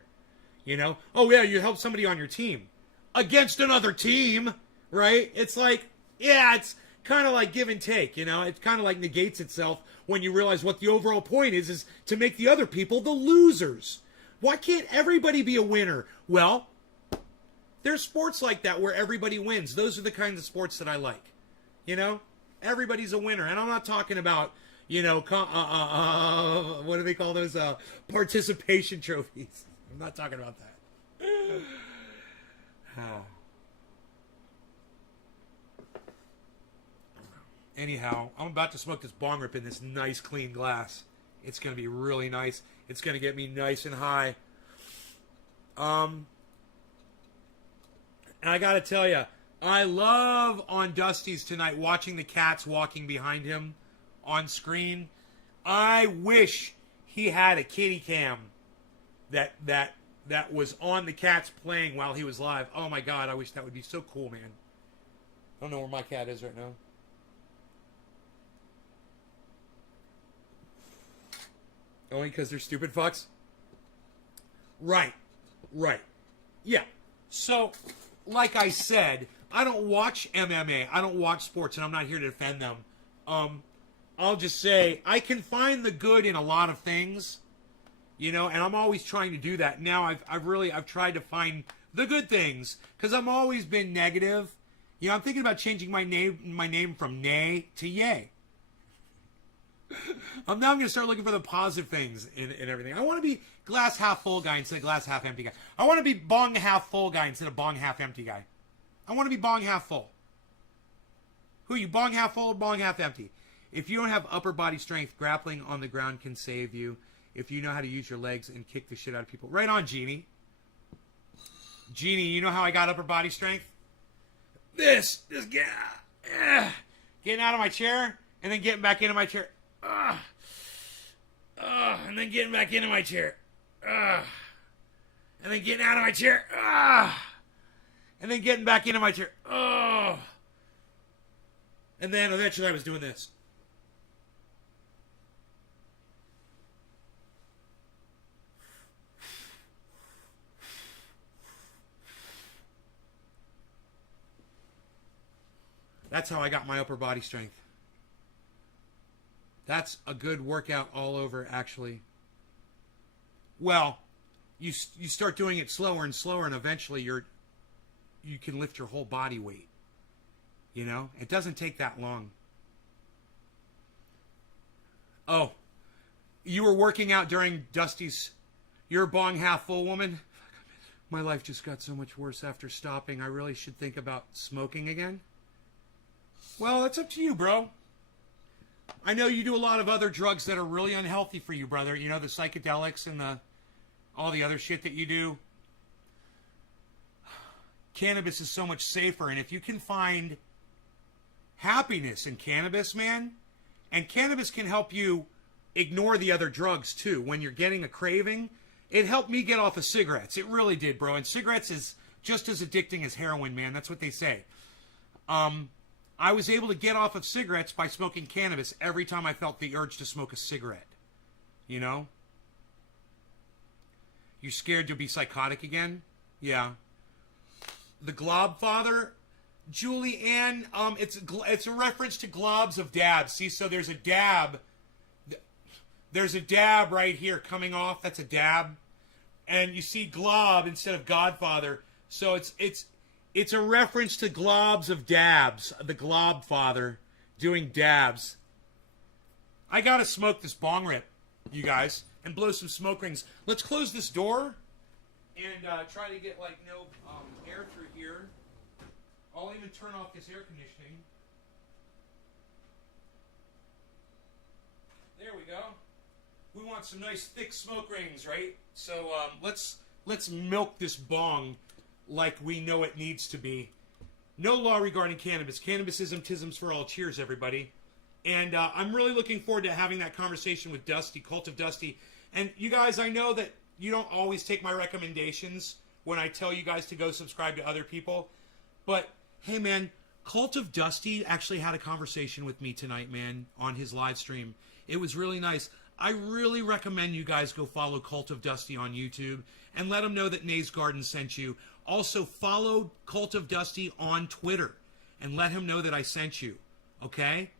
Oh yeah, you help somebody on your team against another team, right? It's like, yeah, it's kind of like give and take, it kind of like negates itself when you realize what the overall point is to make the other people the losers. Why can't everybody be a winner? Well, there's sports like that where everybody wins. Those are the kinds of sports that I like. Everybody's a winner. And I'm not talking about, what do they call those? Participation trophies. I'm not talking about that. Anyhow, I'm about to smoke this bong rip in this nice clean glass. It's going to be really nice. It's going to get me nice and high. And I got to tell you, I love on Dusty's tonight watching the cats walking behind him on screen. I wish he had a kitty cam that was on the cats playing while he was live. Oh my God, I wish that would be so cool, man. I don't know where my cat is right now. Only because they're stupid fucks? Right. Yeah. So, like I said, I don't watch MMA. I don't watch sports, and I'm not here to defend them. I'll just say I can find the good in a lot of things, you know, and I'm always trying to do that. Now I've tried to find the good things because I've always been negative. You know, I'm thinking about changing my name from Nay to Yay. I'm going to start looking for the positive things in everything. I want to be glass half full guy instead of glass half empty guy. I want to be bong half full guy instead of bong half empty guy. I want to be bong half full. Who are you, bong half full or bong half empty? If you don't have upper body strength, grappling on the ground can save you. If you know how to use your legs and kick the shit out of people. Right on, Jeannie. Jeannie, you know how I got upper body strength? This guy. Getting out of my chair and then getting back into my chair. And then getting back into my chair. And then getting out of my chair. And then getting back into my chair. And then eventually I was doing this. That's how I got my upper body strength. That's a good workout all over, actually. Well, you start doing it slower and slower, and eventually you can lift your whole body weight. You know? It doesn't take that long. Oh, you were working out during Dusty's... You're a bong half full woman? My life just got so much worse after stopping. I really should think about smoking again. Well, that's up to you, bro. I know you do a lot of other drugs that are really unhealthy for you, brother. You know, the psychedelics and all the other shit that you do. Cannabis is so much safer, and if you can find happiness in cannabis, man, and cannabis can help you ignore the other drugs, too. When you're getting a craving, it helped me get off of cigarettes. It really did, bro. And cigarettes is just as addicting as heroin, man. That's what they say. I was able to get off of cigarettes by smoking cannabis every time I felt the urge to smoke a cigarette. You know? You're scared you'll be psychotic again? Yeah. The Glob Father, Julie Ann, it's a reference to globs of dabs. See, so there's a dab. There's a dab right here coming off. That's a dab. And you see glob instead of Godfather. So it's a reference to globs of dabs. The Glob Father doing dabs. I gotta smoke this bong rip, you guys, and blow some smoke rings. Let's close this door and try to get like no air through here. I'll even turn off this air conditioning. There we go. We want some nice thick smoke rings, right? So let's milk this bong like we know it needs to be. No law regarding cannabis. Cannabisism, tisms for all. Cheers, everybody. And I'm really looking forward to having that conversation with Dusty, Cult of Dusty. And you guys, I know that you don't always take my recommendations when I tell you guys to go subscribe to other people. But, hey, man, Cult of Dusty actually had a conversation with me tonight, man, on his live stream. It was really nice. I really recommend you guys go follow Cult of Dusty on YouTube and let him know that Nay's Garden sent you. Also, follow Cult of Dusty on Twitter and let him know that I sent you, okay?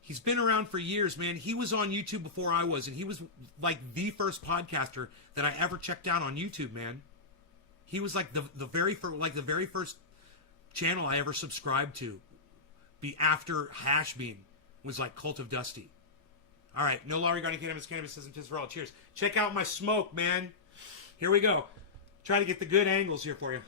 He's been around for years, man. He was on YouTube before I was, and he was like the first podcaster that I ever checked out on YouTube, man. He was like the very first channel I ever subscribed to. Be after Hashbeam was like Cult of Dusty. All right, no law regarding cannabis. Cannabis isn't just for all. Cheers. Check out my smoke, man. Here we go. Try to get the good angles here for you.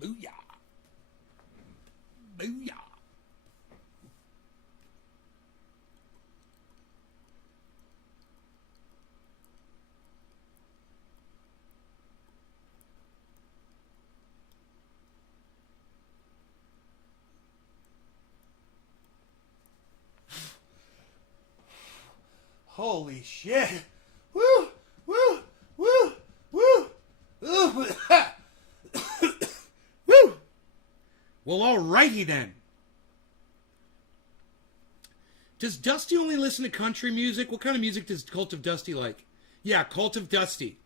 Booyah. Holy shit. Woo! Woo! Woo! Woo! Woo! Woo! Well, alrighty then. Does Dusty only listen to country music? What kind of music does Cult of Dusty like? Yeah, Cult of Dusty.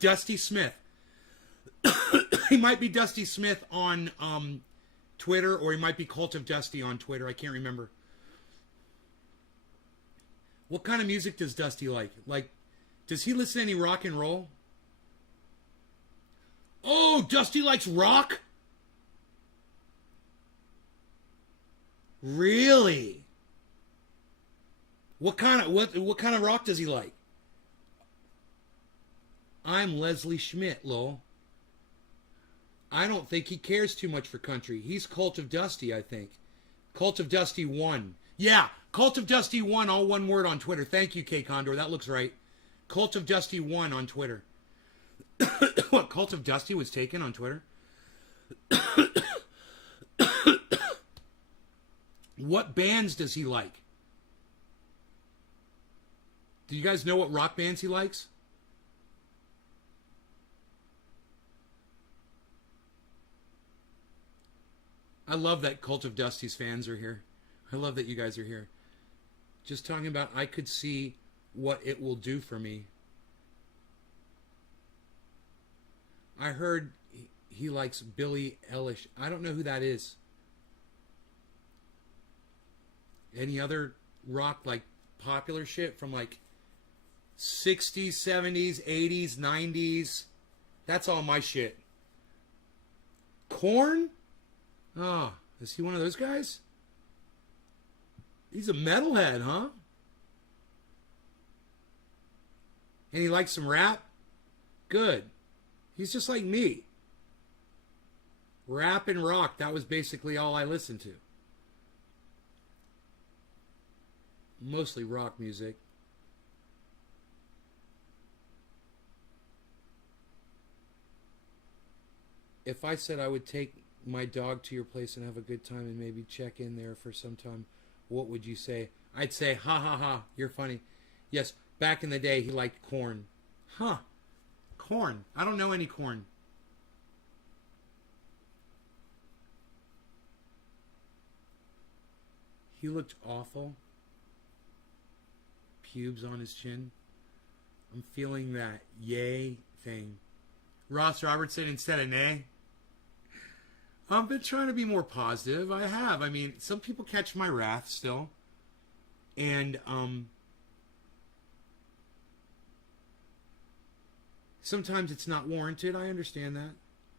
Dusty Smith. He might be Dusty Smith on Twitter, or he might be Cult of Dusty on Twitter. I can't remember. What kind of music does Dusty like? Like, does he listen to any rock and roll? Oh, Dusty likes rock? Really? What kind of rock does he like? I'm Leslie Schmidt, lol. I don't think he cares too much for country. He's Cult of Dusty, I think. Cult of Dusty 1. Yeah, Cult of Dusty 1, all one word on Twitter. Thank you, K Condor. That looks right. Cult of Dusty 1 on Twitter. What, Cult of Dusty was taken on Twitter? What bands does he like? Do you guys know what rock bands he likes? I love that Cult of Dusty's fans are here. I love that you guys are here. Just talking about I could see what it will do for me. I heard he likes Billie Eilish. I don't know who that is. Any other rock, like popular shit from like 60s, 70s, 80s, 90s? That's all my shit. Korn? Oh, is he one of those guys? He's a metalhead, huh? And he likes some rap? Good. He's just like me. Rap and rock, that was basically all I listened to. Mostly rock music. If I said I would take my dog to your place and have a good time and maybe check in there for some time, what would you say? I'd say, ha ha ha, you're funny. Yes, back in the day he liked Korn. Huh. Korn. I don't know any Korn. He looked awful. Pubes on his chin. I'm feeling that yay thing. Ross Robertson instead of nay. I've been trying to be more positive. I have. I mean, some people catch my wrath still. And sometimes it's not warranted. I understand that.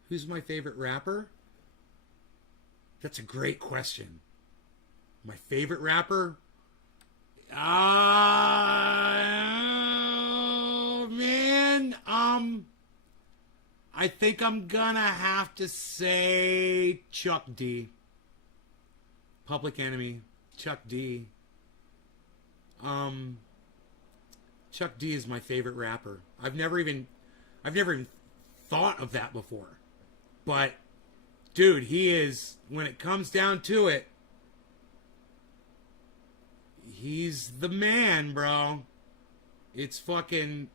Who's my favorite rapper? That's a great question. My favorite rapper? Oh, man. I think I'm gonna have to say Chuck D. Public Enemy. Chuck D. Chuck D is my favorite rapper. I've never even thought of that before. But dude, he is, when it comes down to it, he's the man, bro. It's fucking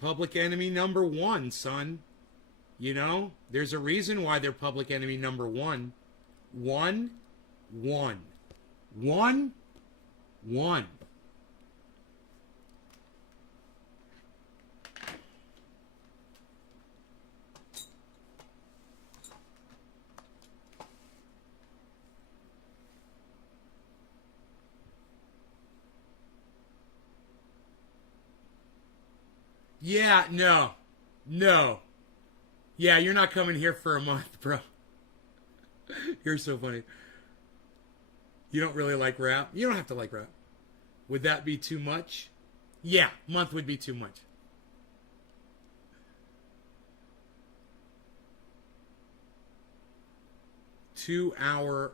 Public Enemy #1, son. You know? There's a reason why they're Public Enemy #1. 1, 1. 1, 1. Yeah, no. No. Yeah, you're not coming here for a month, bro. You're so funny. You don't really like rap? You don't have to like rap. Would that be too much? Yeah, month would be too much. Two-hour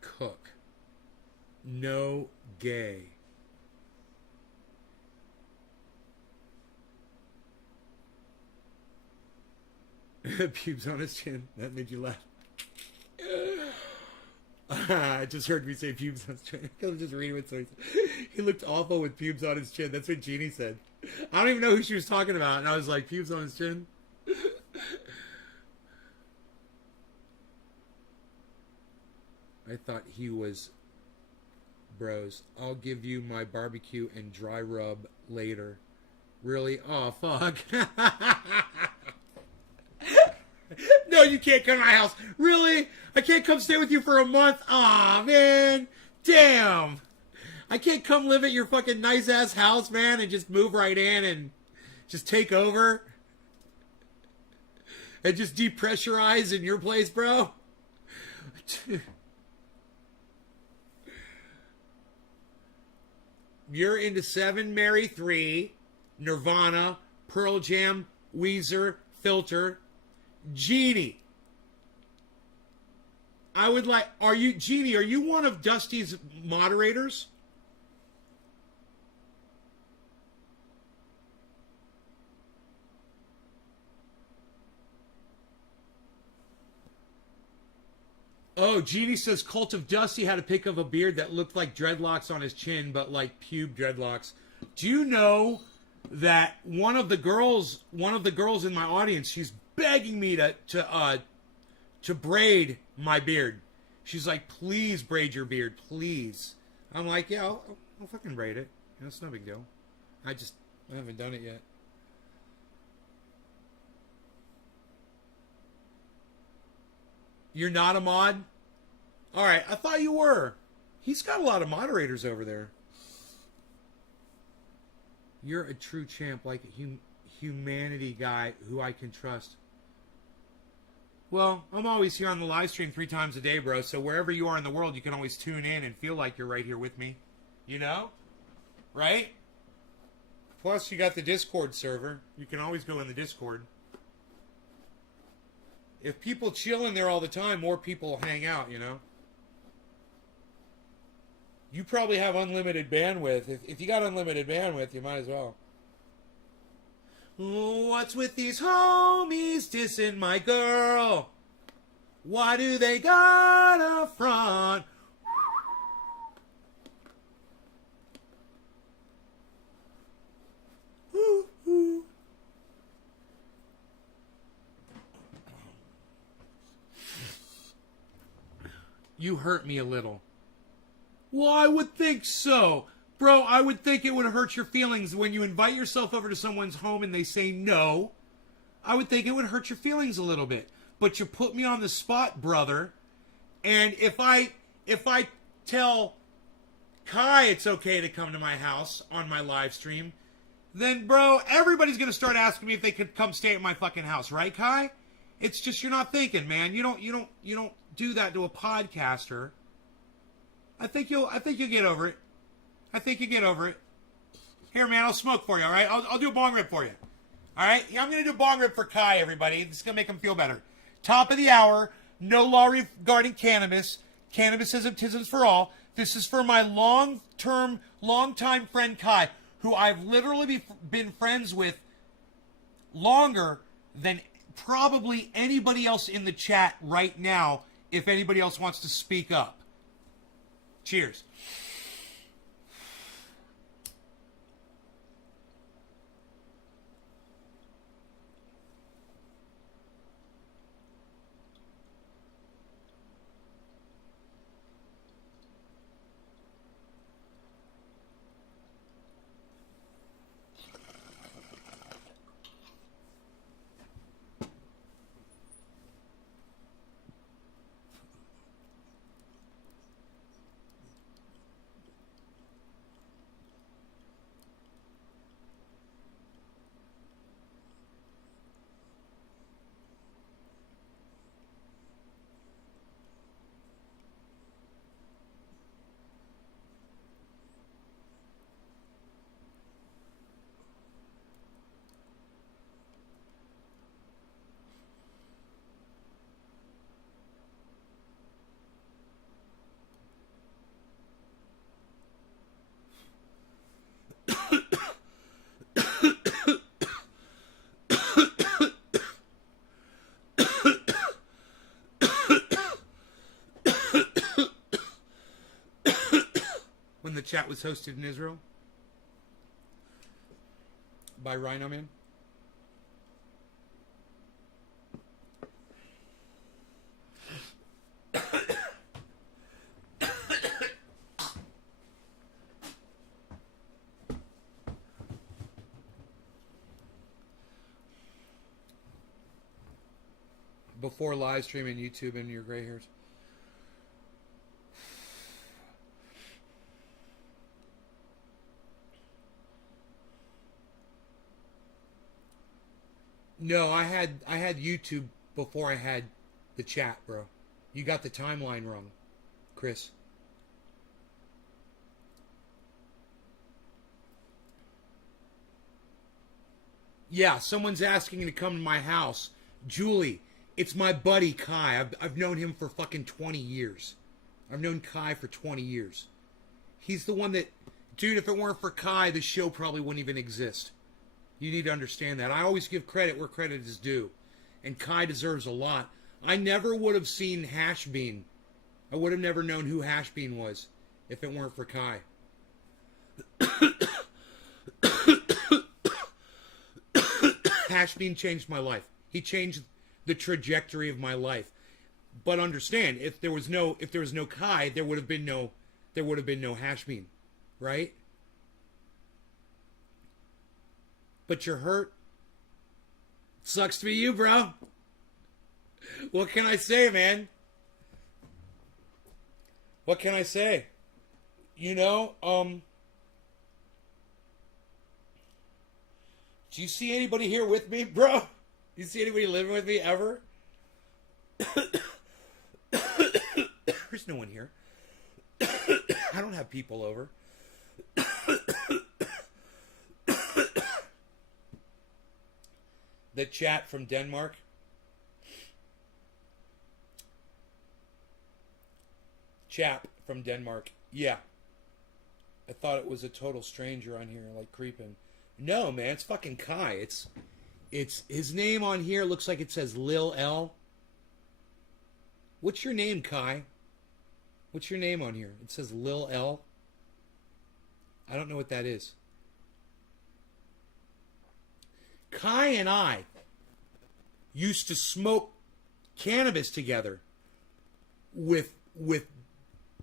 cook. No gay. Pubes on his chin. That made you laugh. I just heard me say pubes on his chin. I was just reading what somebody said. He looked awful with pubes on his chin. That's what Jeannie said. I don't even know who she was talking about. And I was like, pubes on his chin? I thought he was bros. I'll give you my barbecue and dry rub later. Really? Oh, fuck. No, you can't come to my house. Really? I can't come stay with you for a month? Aw, man. Damn. I can't come live at your fucking nice-ass house, man, and just move right in and just take over? And just depressurize in your place, bro? You're into 7, Mary 3, Nirvana, Pearl Jam, Weezer, Filter, Jeannie. I would like, Jeannie, are you one of Dusty's moderators? Oh, Jeannie says Cult of Dusty had a pic of a beard that looked like dreadlocks on his chin, but like pube dreadlocks. Do you know that one of the girls in my audience, she's begging me to braid my beard. She's like, please braid your beard, please. I'm like, yeah, I'll fucking braid it. You know, it's no big deal. I haven't done it yet. You're not a mod? Alright, I thought you were. He's got a lot of moderators over there. You're a true champ, like a humanity guy who I can trust. Well, I'm always here on the live stream 3 times a day, bro. So wherever you are in the world, you can always tune in and feel like you're right here with me. You know? Right? Plus, you got the Discord server. You can always go in the Discord. If people chill in there all the time, more people hang out, you know? You probably have unlimited bandwidth. If you got unlimited bandwidth, you might as well. What's with these homies dissing my girl? Why do they got a front? You hurt me a little. Well, I would think so. Bro, I would think it would hurt your feelings when you invite yourself over to someone's home and they say no. I would think it would hurt your feelings a little bit. But you put me on the spot, brother. And if I tell Kai it's okay to come to my house on my live stream, then, bro, everybody's going to start asking me if they could come stay at my fucking house, right, Kai? It's just you're not thinking, man. You don't do that to a podcaster. I think you'll get over it. I think you get over it. Here, man, I'll smoke for you, all right? I'll do a bong rip for you. All right? Yeah, I'm going to do a bong rip for Kai, everybody. This is going to make him feel better. Top of the hour. No law regarding cannabis. Cannabis isn't for all. This is for my long-time friend Kai, who I've literally been friends with longer than probably anybody else in the chat right now, if anybody else wants to speak up. Cheers. chat was hosted in Israel by Rhino Man. Before live streaming YouTube and your gray hairs. No, I had YouTube before I had the chat, bro. You got the timeline wrong, Chris. Yeah, someone's asking to come to my house. Julie, it's my buddy Kai. I've known him for fucking 20 years. I've known Kai for 20 years. He's the one that... Dude, if it weren't for Kai, the show probably wouldn't even exist. You need to understand that. I always give credit where credit is due. And Kai deserves a lot. I never would have seen Hashbean. I would have never known who Hashbean was if it weren't for Kai. Hashbean changed my life. He changed the trajectory of my life. But understand, if there was no Kai, there would have been no Hashbean, right? But you're hurt. Sucks to be you, bro. What can I say, man? What can I say? You know, do you see anybody here with me, bro? You see anybody living with me ever? There's no one here. I don't have people over. The chat from Denmark. Chap from Denmark. Yeah. I thought it was a total stranger on here, like creeping. No, man, it's fucking Kai. It's his name on here looks like it says Lil L. What's your name, Kai? What's your name on here? It says Lil L. I don't know what that is. Kai and I used to smoke cannabis together with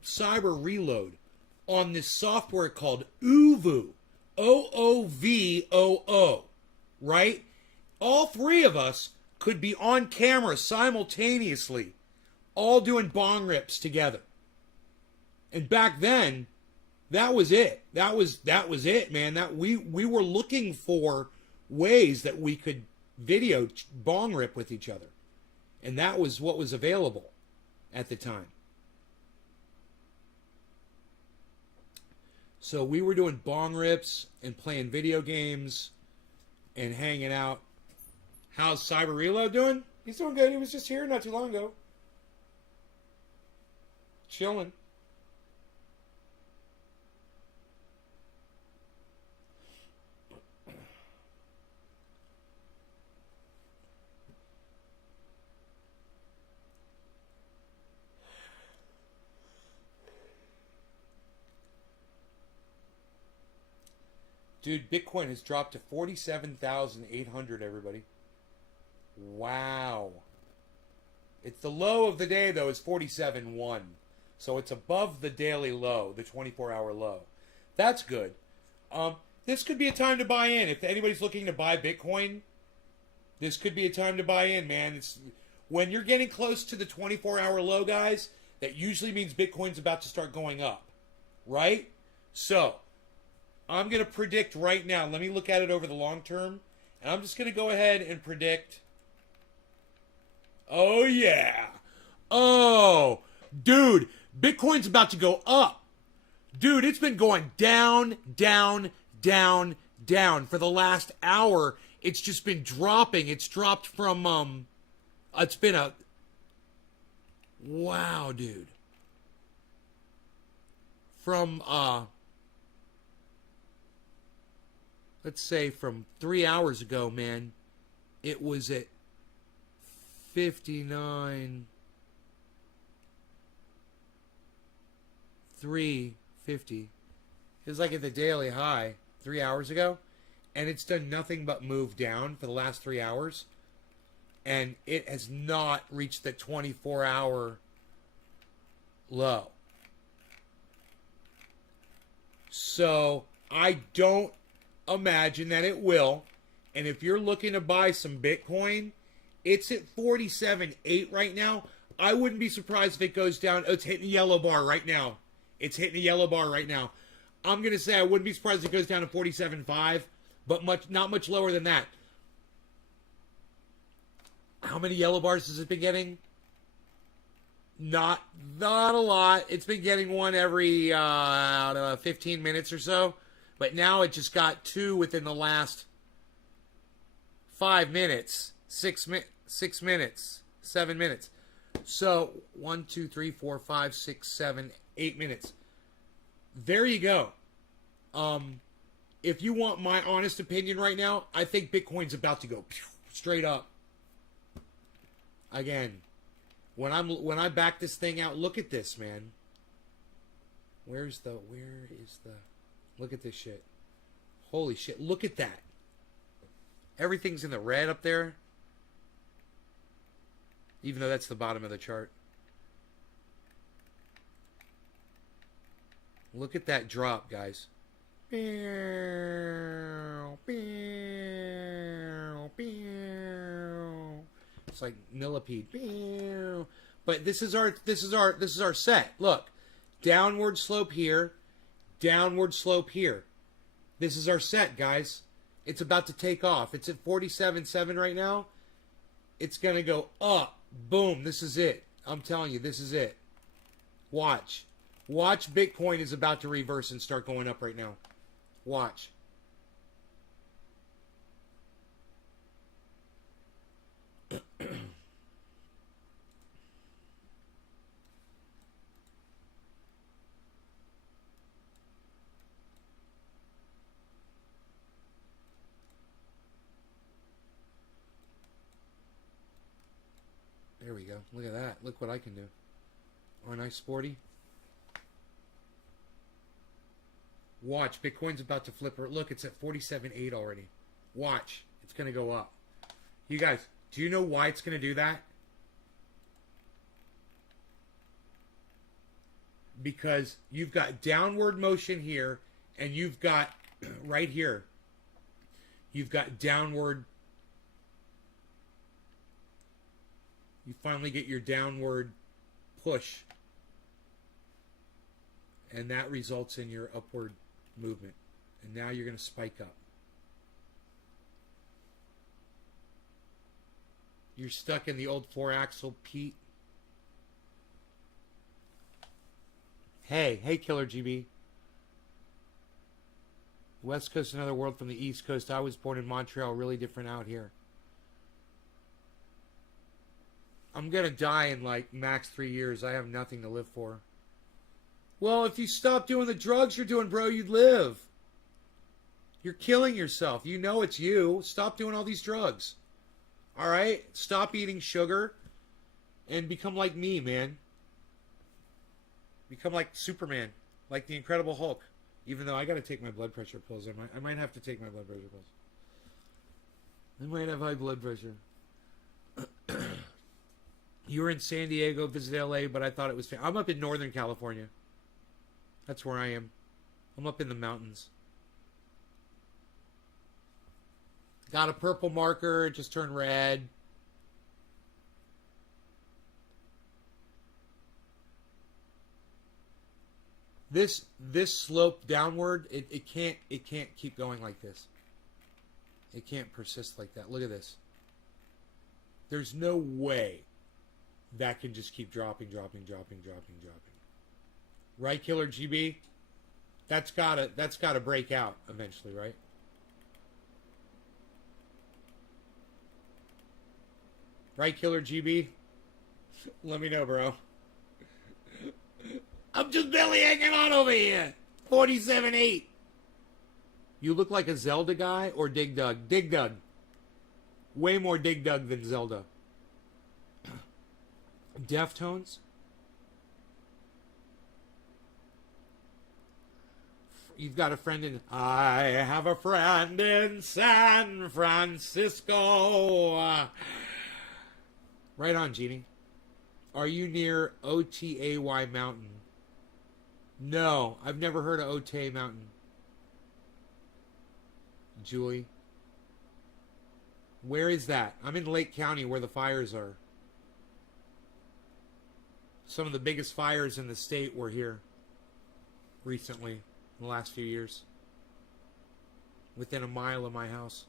Cyber Reload on this software called OOVOO. OOVOO. Right? All three of us could be on camera simultaneously, all doing bong rips together. And back then, that was it. That was it, man. That we were looking for ways that we could video bong rip with each other. And that was what was available at the time. So we were doing bong rips and playing video games and hanging out. How's Cyber Reload doing? He's doing good. He was just here not too long ago. Chilling. Dude, Bitcoin has dropped to 47,800, everybody. Wow. It's the low of the day, though, is 47.1. So it's above the daily low, the 24-hour low. That's good. This could be a time to buy in. If anybody's looking to buy Bitcoin, this could be a time to buy in, man. It's when you're getting close to the 24-hour low, guys, that usually means Bitcoin's about to start going up, right? So I'm going to predict right now. Let me look at it over the long term. And I'm just going to go ahead and predict. Oh, yeah. Oh, dude, Bitcoin's about to go up. Dude, it's been going down, down, down, down. For the last hour, it's just been dropping. It's dropped from, it's been a, wow, dude. From, let's say from 3 hours ago, man, it was at 59, 350. It was like at the daily high 3 hours ago, and it's done nothing but move down for the last 3 hours, and it has not reached the 24-hour low. So I don't imagine that it will. And if you're looking to buy some Bitcoin, it's at 47.8 right now. I wouldn't be surprised if it goes down. Oh, it's hitting a yellow bar right now. It's hitting a yellow bar right now. I'm going to say I wouldn't be surprised if it goes down to 47.5, but not much lower than that. How many yellow bars has it been getting? Not a lot. It's been getting one every 15 minutes or so. But now it just got 2 within the last 5 minutes. 6 minutes. 7 minutes. So 1, 2, 3, 4, 5, 6, 7, 8 minutes. There you go. If you want my honest opinion right now, I think Bitcoin's about to go straight up. Again, when I back this thing out, look at this, man. Where is the look at this shit. Holy shit, look at that. Everything's in the red up there. Even though that's the bottom of the chart. Look at that drop, guys. It's like millipede. But this is our set. Look. Downward slope here. Downward slope here. This is our set, guys. It's about to take off. It's at 47.7 right now. It's going to go up. Boom. This is it. I'm telling you, this is it. Watch. Watch. Bitcoin is about to reverse and start going up right now. Watch. There we go. Look at that. Look what I can do. Aren't I sporty? Watch. Bitcoin's about to flip. Look, it's at 47.8 already. Watch. It's going to go up. You guys, do you know why it's going to do that? Because you've got downward motion here, and you've got, right here, you've got downward. You finally get your downward push. And that results in your upward movement. And now you're going to spike up. You're stuck in the old 4-axle, Pete. Hey, Killer GB. West Coast, another world from the East Coast. I was born in Montreal, really different out here. I'm going to die in like max 3 years. I have nothing to live for. Well, if you stop doing the drugs you're doing, bro, you'd live. You're killing yourself. You know it's you. Stop doing all these drugs. All right? Stop eating sugar and become like me, man. Become like Superman, like the Incredible Hulk. Even though I got to take my blood pressure pills. I might have to take my blood pressure pills. I might have high blood pressure. You were in San Diego, visited LA, but I thought it was... I'm up in Northern California. That's where I am. I'm up in the mountains. Got a purple marker. It just turned red. This slope downward, it can't keep going like this. It can't persist like that. Look at this. There's no way that can just keep dropping. Right, Killer GB? That's gotta break out eventually, right? Right, Killer GB? Let me know, bro. I'm just barely hanging on over here. 47.8. You look like a Zelda guy or Dig Dug? Dig Dug. Way more Dig Dug than Zelda. Deftones? you've got a friend in. I have a friend in San Francisco. Right on, Jeannie. Are you near Otay Mountain? No, I've never heard of Otay Mountain. Julie. Where is that? I'm in Lake County where the fires are. Some of the biggest fires in the state were here recently, in the last few years. Within a mile of my house.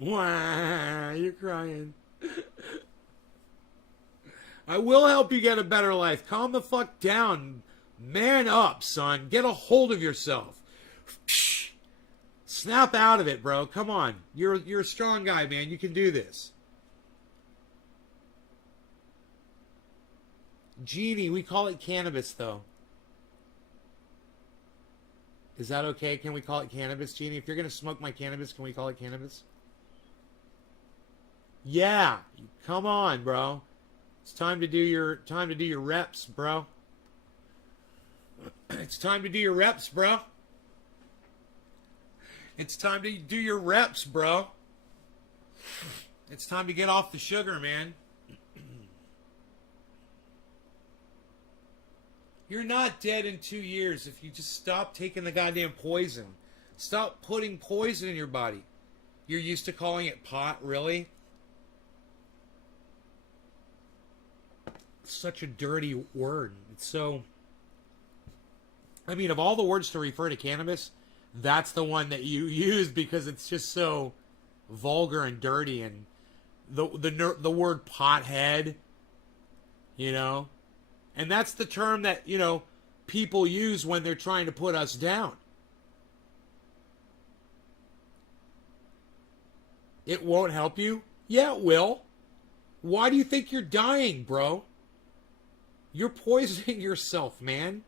Wah, you're crying. I will help you get a better life. Calm the fuck down. Man up, son. Get a hold of yourself. Snap out of it, bro. Come on. You're a strong guy, man. You can do this. Jeannie, we call it cannabis, though. Is that okay? Can we call it cannabis, Jeannie? If you're going to smoke my cannabis, can we call it cannabis? Yeah, come on, bro. It's time to do your reps, bro. It's time to do your reps, bro. It's time to do your reps, bro. It's time to get off the sugar, man. You're not dead in 2 years if you just stop taking the goddamn poison. Stop putting poison in your body. You're used to calling it pot, really? Such a dirty word. It's so, I mean, of all the words to refer to cannabis, that's the one that you use because it's just so vulgar and dirty. And the word pothead, you know, and that's the term that, you know, people use when they're trying to put us down. It won't help you? Yeah, it will. Why do you think you're dying, bro? You're poisoning yourself, man.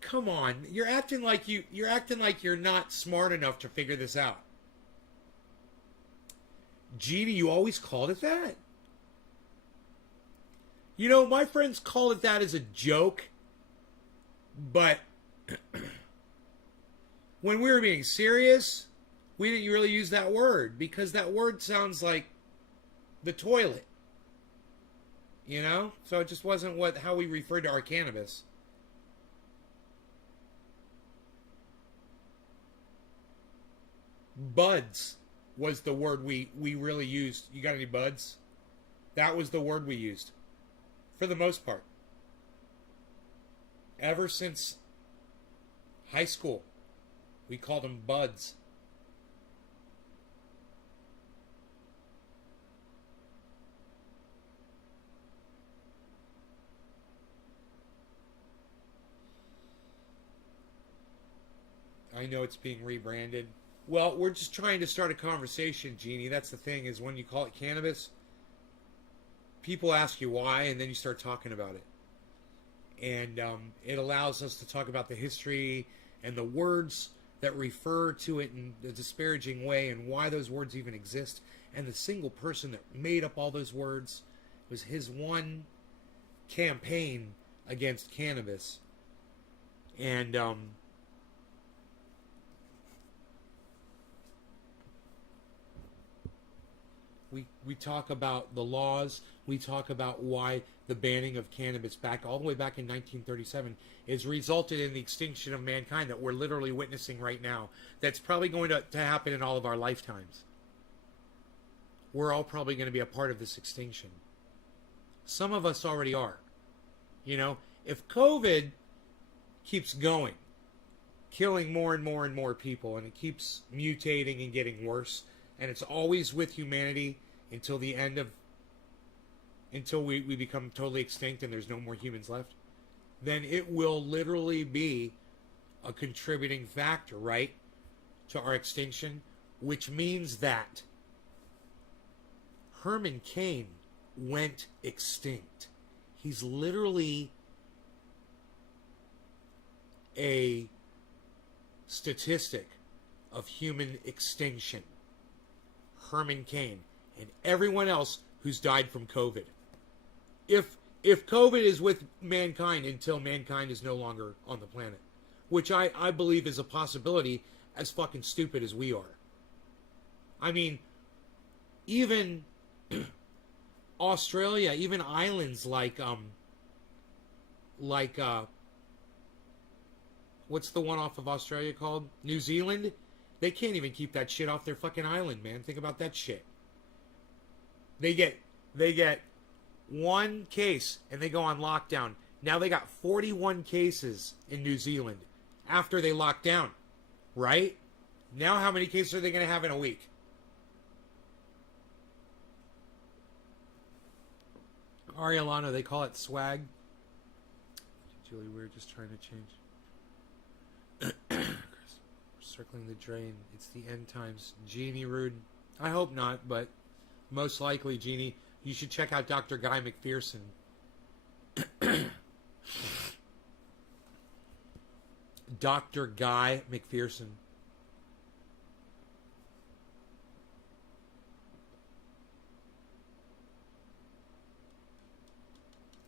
Come on. You're acting like you're not smart enough to figure this out. Jeannie, you always called it that? You know, my friends call it that as a joke. But when we were being serious, we didn't really use that word because that word sounds like the toilet. You know? So it just wasn't how we referred to our cannabis. Buds was the word we really used. You got any buds? That was the word we used. For the most part. Ever since high school, we called them buds. I know it's being rebranded. Well, we're just trying to start a conversation, Jeannie. That's the thing, is when you call it cannabis, people ask you why, and then you start talking about it. And it allows us to talk about the history and the words that refer to it in a disparaging way and why those words even exist. And the single person that made up all those words was his one campaign against cannabis. And we talk about the laws. We talk about why the banning of cannabis all the way back in 1937 has resulted in the extinction of mankind that we're literally witnessing right now. That's probably going to happen in all of our lifetimes. We're all probably going to be a part of this extinction. Some of us already are. You know, if COVID keeps going, killing more and more and more people, and it keeps mutating and getting worse, and it's always with humanity until the end of, until we become totally extinct and there's no more humans left, then it will literally be a contributing factor, right, to our extinction, which means that Herman Cain went extinct. He's literally a statistic of human extinction. Herman Cain and everyone else who's died from COVID. If COVID is with mankind until mankind is no longer on the planet, which I believe is a possibility, as fucking stupid as we are. I mean, even Australia, even islands like what's the one off of Australia called? New Zealand? They can't even keep that shit off their fucking island, man. Think about that shit. They get one case and they go on lockdown. Now they got 41 cases in New Zealand after they locked down. Right? Now how many cases are they going to have in a week? Ariolano, they call it swag. Julie, we're just trying to change. Circling the drain. It's the end times. Jeannie Rude. I hope not, but most likely, Jeannie, you should check out Dr. Guy McPherson. Dr. Guy McPherson.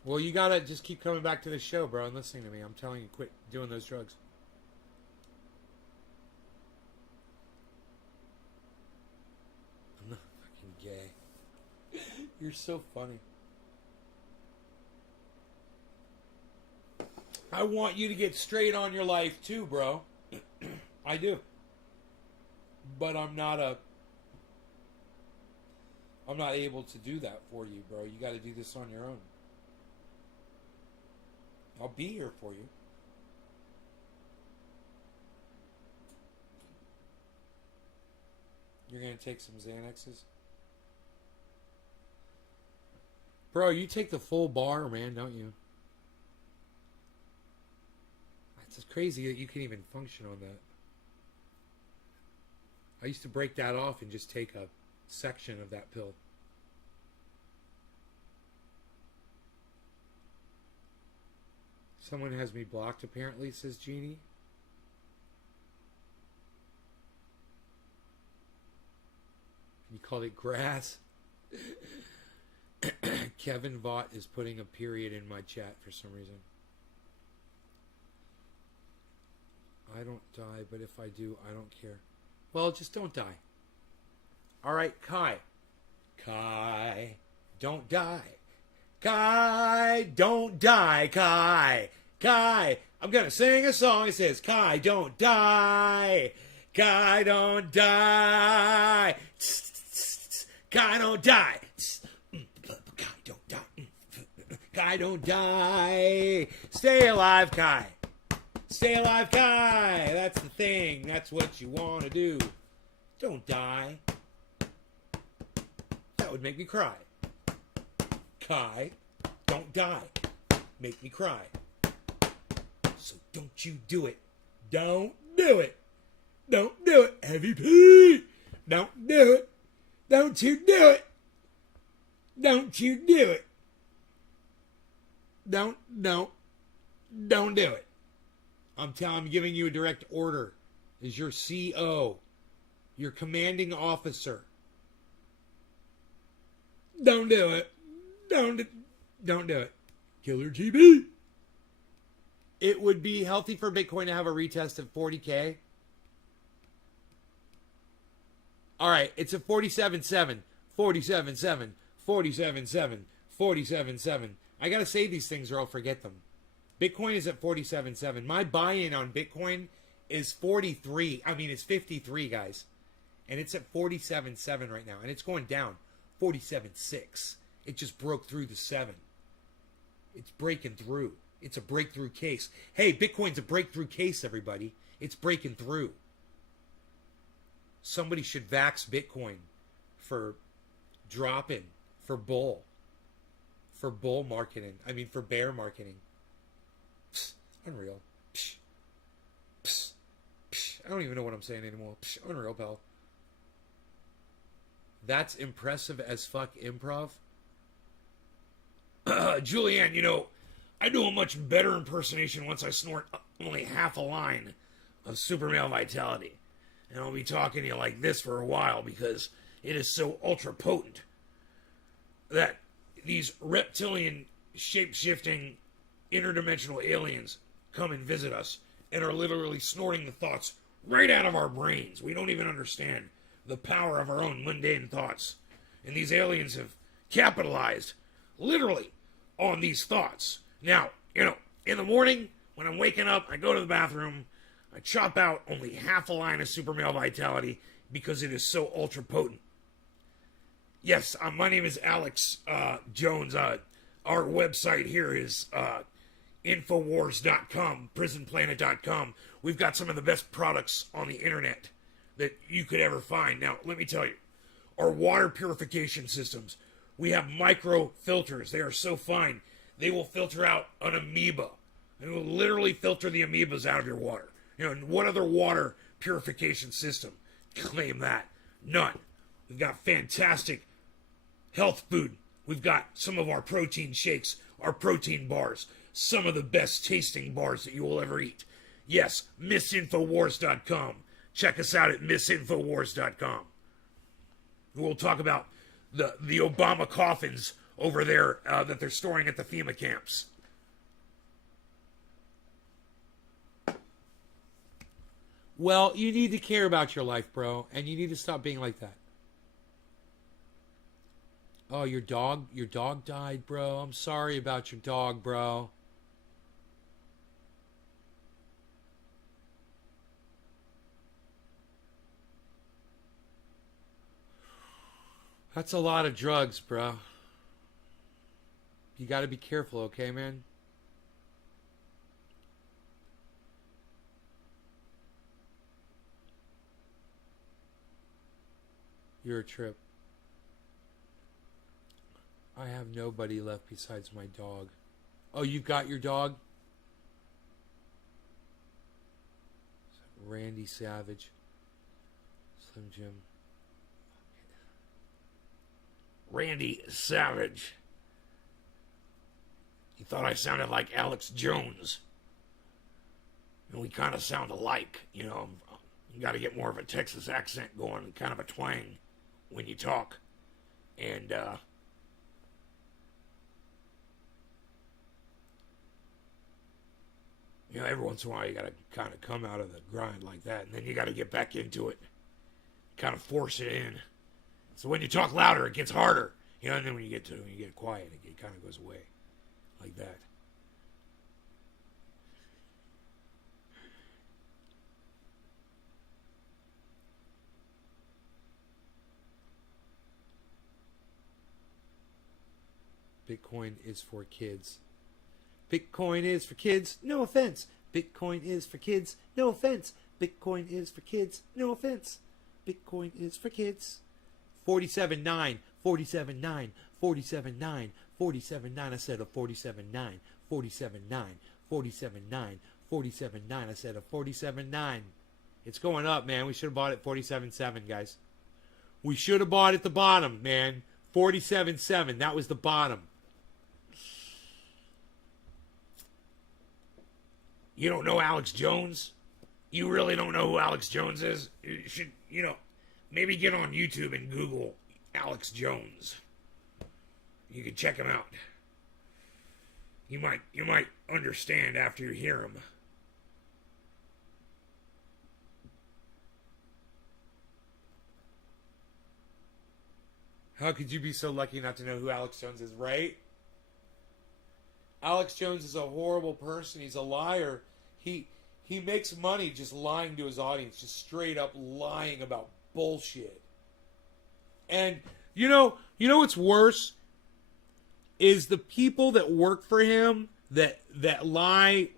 Well, you gotta just keep coming back to the show, bro, and listening to me. I'm telling you, quit doing those drugs. I'm not fucking gay. You're so funny. I want you to get straight on your life too, bro. I do. But I'm not able to do that for you, bro. You gotta do this on your own. I'll be here for you. You're going to take some Xanaxes? Bro, you take the full bar, man, don't you? It's crazy that you can even function on that. I used to break that off and just take a section of that pill. Someone has me blocked, apparently, says Jeannie. You called it grass? Kevin Vaught is putting a period in my chat for some reason. I don't die, but if I do, I don't care. Well, just don't die. All right, Kai. Kai, don't die. Kai, don't die, Kai. Kai, I'm going to sing a song. It says, Kai, don't die. Kai, don't die. Kai, don't die. Kai, don't die. Kai, don't die. Stay alive, Kai. Stay alive, Kai. That's the thing. That's what you want to do. Don't die. That would make me cry. Kai, don't die. Make me cry. So don't you do it. Don't do it. Don't do it. Heavy P. Don't do it. Don't you do it. Don't you do it. Don't do it. I'm giving you a direct order. As your CO, your commanding officer. Don't do it. Don't do it. Killer GB. It would be healthy for Bitcoin to have a retest of 40K. All right, it's at 47.7, 47.7, 47.7, 47.7. I got to say these things or I'll forget them. Bitcoin is at 47.7. My buy-in on Bitcoin is 43. I mean, it's 53, guys. And it's at 47.7 right now. And it's going down. 47.6. It just broke through the 7. It's breaking through. It's a breakthrough case. Hey, Bitcoin's a breakthrough case, everybody. It's breaking through. Somebody should vax Bitcoin for dropping, for bull marketing. I mean, for bear marketing. Psst, unreal. Psh, psh, psh. I don't even know what I'm saying anymore. Psh, unreal, pal. That's impressive as fuck improv. Julianne, you know, I do a much better impersonation once I snort only half a line of super male vitality. And I'll be talking to you like this for a while because it is so ultra potent that these reptilian, shape-shifting, interdimensional aliens come and visit us and are literally snorting the thoughts right out of our brains. We don't even understand the power of our own mundane thoughts. And these aliens have capitalized, literally, on these thoughts. Now, you know, in the morning, when I'm waking up, I go to the bathroom, I chop out only half a line of super male vitality because it is so ultra potent. Yes, my name is Alex Jones. Our website here is Infowars.com, PrisonPlanet.com. We've got some of the best products on the internet that you could ever find. Now, let me tell you, our water purification systems, we have micro filters. They are so fine, they will filter out an amoeba. They will literally filter the amoebas out of your water. You know, what other water purification system claim that? None. We've got fantastic health food. We've got some of our protein shakes, our protein bars, some of the best tasting bars that you will ever eat. Yes, MissInfoWars.com. Check us out at MissInfoWars.com. We'll talk about the Obama coffins over there that they're storing at the FEMA camps. Well, you need to care about your life, bro, and you need to stop being like that. Oh, your dog died, bro. I'm sorry about your dog, bro. That's a lot of drugs, bro. You got to be careful, okay, man? You're a trip. I have nobody left besides my dog. Oh, you've got your dog? Randy Savage. Slim Jim. Randy Savage. He thought I sounded like Alex Jones. And we kind of sound alike, you know. You got to get more of a Texas accent going, kind of a twang when you talk. And, you know, every once in a while you got to kind of come out of the grind like that, and then you got to get back into it, kind of force it in. So when you talk louder, it gets harder, you know. And then when you get quiet, it kind of goes away, like that. Bitcoin is for kids. Bitcoin is for kids, no offense. Bitcoin is for kids, no offense. Bitcoin is for kids, no offense. Bitcoin is for kids. 47.9, 47.9, 47.9, 47.9. I said a 47.9, 47.9, 47.9, 47.9. I said a 47.9. It's going up, man. We should have bought it 47.7, guys. We should have bought at the bottom, man. 47.7. That was the bottom. You don't know Alex Jones? You really don't know who Alex Jones is? You should, you know, maybe get on YouTube and Google Alex Jones. You can check him out. You might understand after you hear him. How could you be so lucky not to know who Alex Jones is, right? Alex Jones is a horrible person. He's a liar. He makes money just lying to his audience, just straight up lying about bullshit. And you know what's worse is the people that work for him that lie.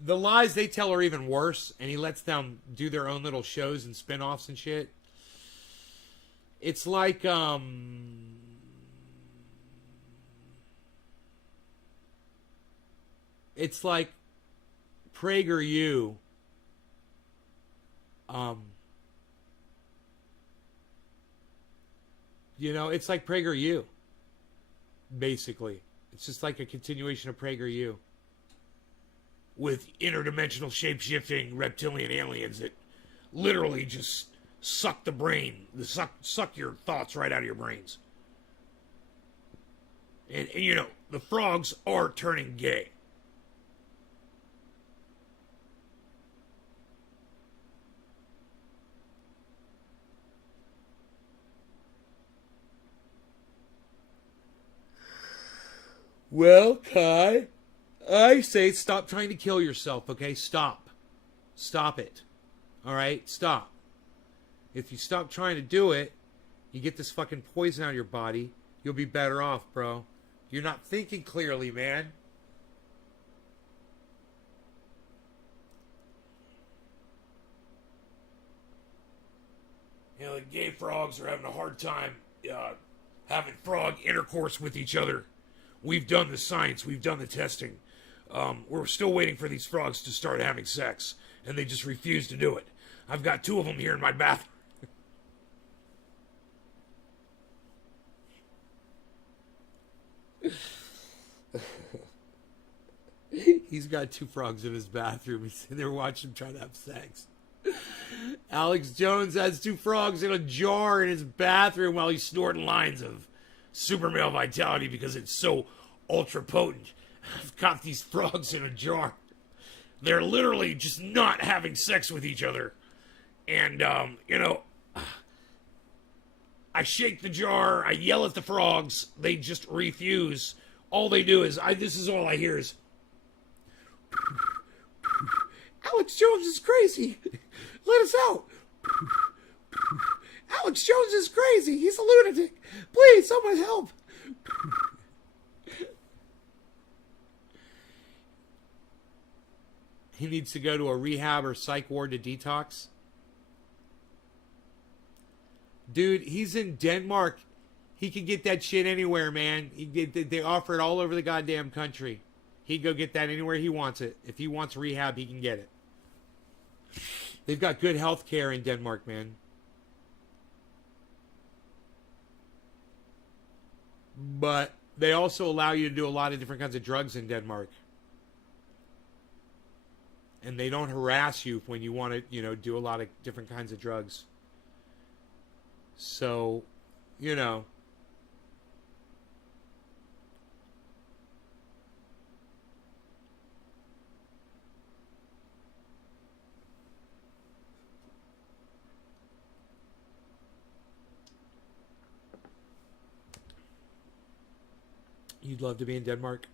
The lies they tell are even worse, and he lets them do their own little shows and spin-offs and shit. It's like it's like PragerU. You know, it's like PragerU. basically. It's just like a continuation of PragerU. With interdimensional shape-shifting reptilian aliens that literally just suck the brain, suck your thoughts right out of your brains. And you know, the frogs are turning gay. Well, Kai, I say stop trying to kill yourself, okay? Stop. Stop it. All right? Stop. If you stop trying to do it, you get this fucking poison out of your body, you'll be better off, bro. You're not thinking clearly, man. You know, the gay frogs are having a hard time having frog intercourse with each other. We've done the science. We've done the testing. We're still waiting for these frogs to start having sex, and they just refuse to do it. I've got 2 of them here in my bathroom. He's got 2 frogs in his bathroom. He's sitting there watching them try to have sex. Alex Jones has 2 frogs in a jar in his bathroom while he's snorting lines of super male vitality because it's so ultra potent. I've got these frogs in a jar. They're literally just not having sex with each other. And, you know, I shake the jar, I yell at the frogs, they just refuse. All they do is, this is all I hear is, Alex Jones is crazy. Let us out. Alex Jones is crazy. He's a lunatic. Please, someone help. He needs to go to a rehab or psych ward to detox. Dude, he's in Denmark. He can get that shit anywhere, man. They offer it all over the goddamn country. He'd go get that anywhere he wants it. If he wants rehab, he can get it. They've got good health care in Denmark, man. But they also allow you to do a lot of different kinds of drugs in Denmark. And they don't harass you when you want to, you know, do a lot of different kinds of drugs. So, you know. You'd love to be in Denmark?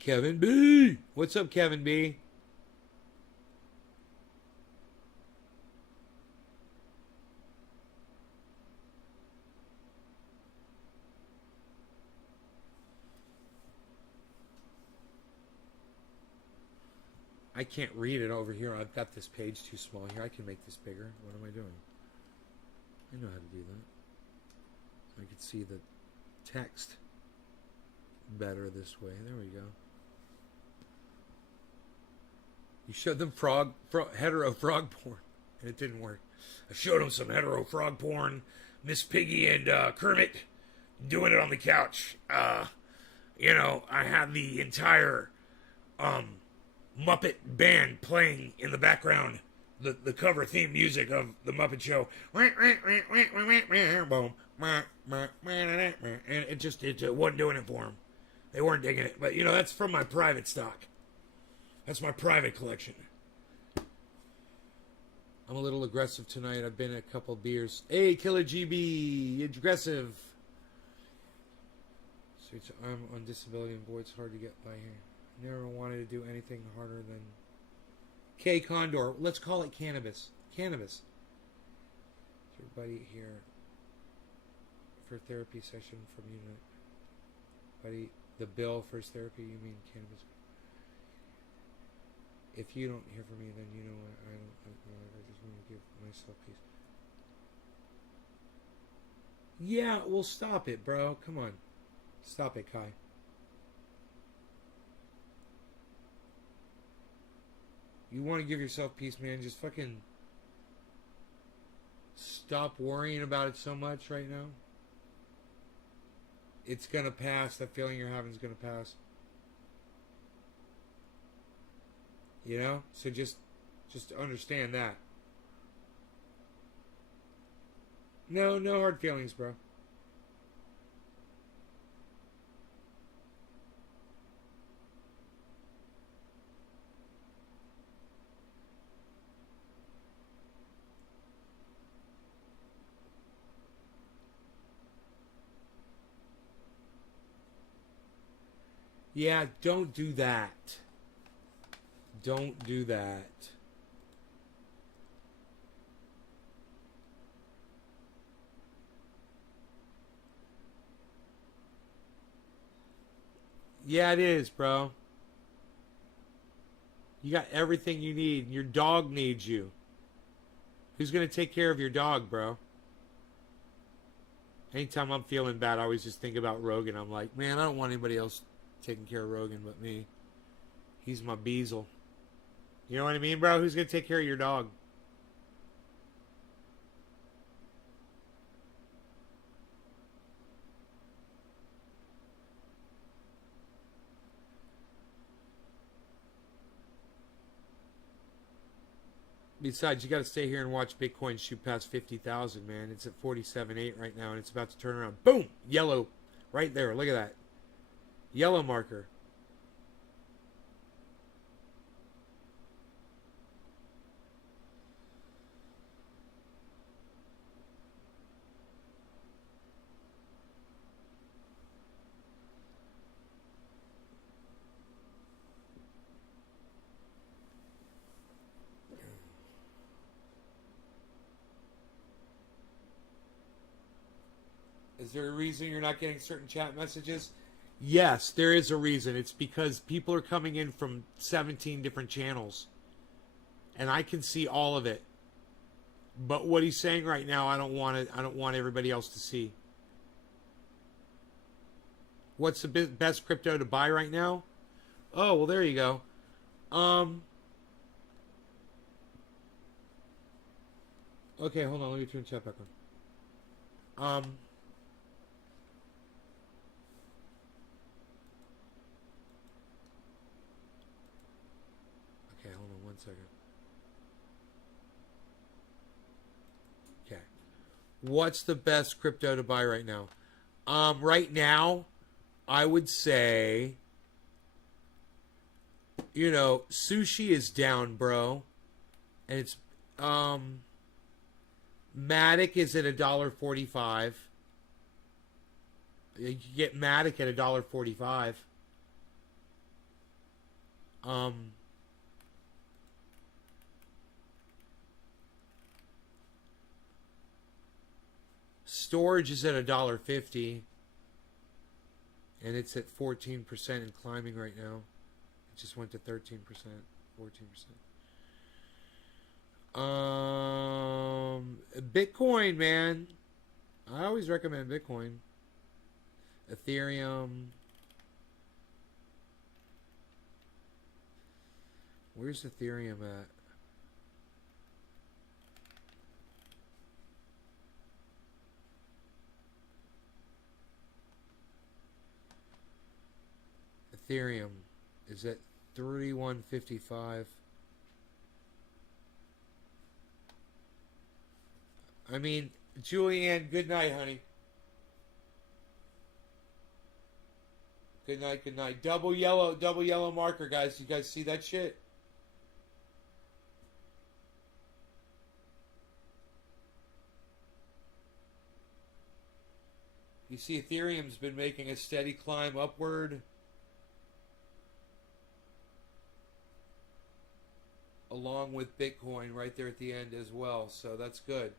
Kevin B. What's up, Kevin B? I can't read it over here. I've got this page too small here. I can make this bigger. What am I doing? I know how to do that. I can see the text better this way. There we go. You showed them hetero frog porn, and it didn't work. I showed them some hetero frog porn. Miss Piggy and Kermit doing it on the couch. You know, I had the entire Muppet band playing in the background, the cover theme music of the Muppet Show. And it wasn't doing it for them. They weren't digging it. But, you know, that's from my private stock. That's my private collection. I'm a little aggressive tonight. I've been a couple beers. Hey, Killer GB, aggressive. I'm on disability and boy, it's hard to get by here. Never wanted to do anything harder than K Condor. Let's call it cannabis. Cannabis. Everybody here for therapy session from unit. Buddy, the bill for his therapy. You mean cannabis? If you don't hear from me, then you know what? I just want to give myself peace. Yeah, well, stop it, bro. Come on. Stop it, Kai. You want to give yourself peace, man? Just fucking stop worrying about it so much right now. It's gonna pass. That feeling you're having is gonna pass. You know? So just understand that. No hard feelings, bro. Yeah, don't do that. Don't do that. Yeah, it is, bro. You got everything you need. Your dog needs you. Who's going to take care of your dog, bro? Anytime I'm feeling bad, I always just think about Rogan. I'm like, man, I don't want anybody else taking care of Rogan but me. He's my beazle. You know what I mean, bro? Who's going to take care of your dog? Besides, you got to stay here and watch Bitcoin shoot past 50,000, man. It's at 47.8 right now, and it's about to turn around. Boom! Yellow. Right there. Look at that. Yellow marker. Is there a reason you're not getting certain chat messages? Yes, there is a reason. It's because people are coming in from 17 different channels. And I can see all of it. But what he's saying right now, I don't want it. I don't want everybody else to see. What's the best crypto to buy right now? Oh, well, there you go. Okay, hold on. Let me turn the chat back on. Okay, hold on 1 second. Okay. What's the best crypto to buy right now? Right now, I would say, you know, sushi is down, bro. And it's, Matic is at $1.45. You can get Matic at $1.45. Storage is at $1.50. And it's at 14% and climbing right now. It just went to 13%, 14%. Bitcoin, man. I always recommend Bitcoin. Ethereum. Where's Ethereum at? Ethereum is at 31.55. I mean, Julianne, good night, honey. Good night, good night. Double yellow marker, guys. You guys see that shit? You see Ethereum's been making a steady climb upward. Along with Bitcoin right there at the end as well. So that's good.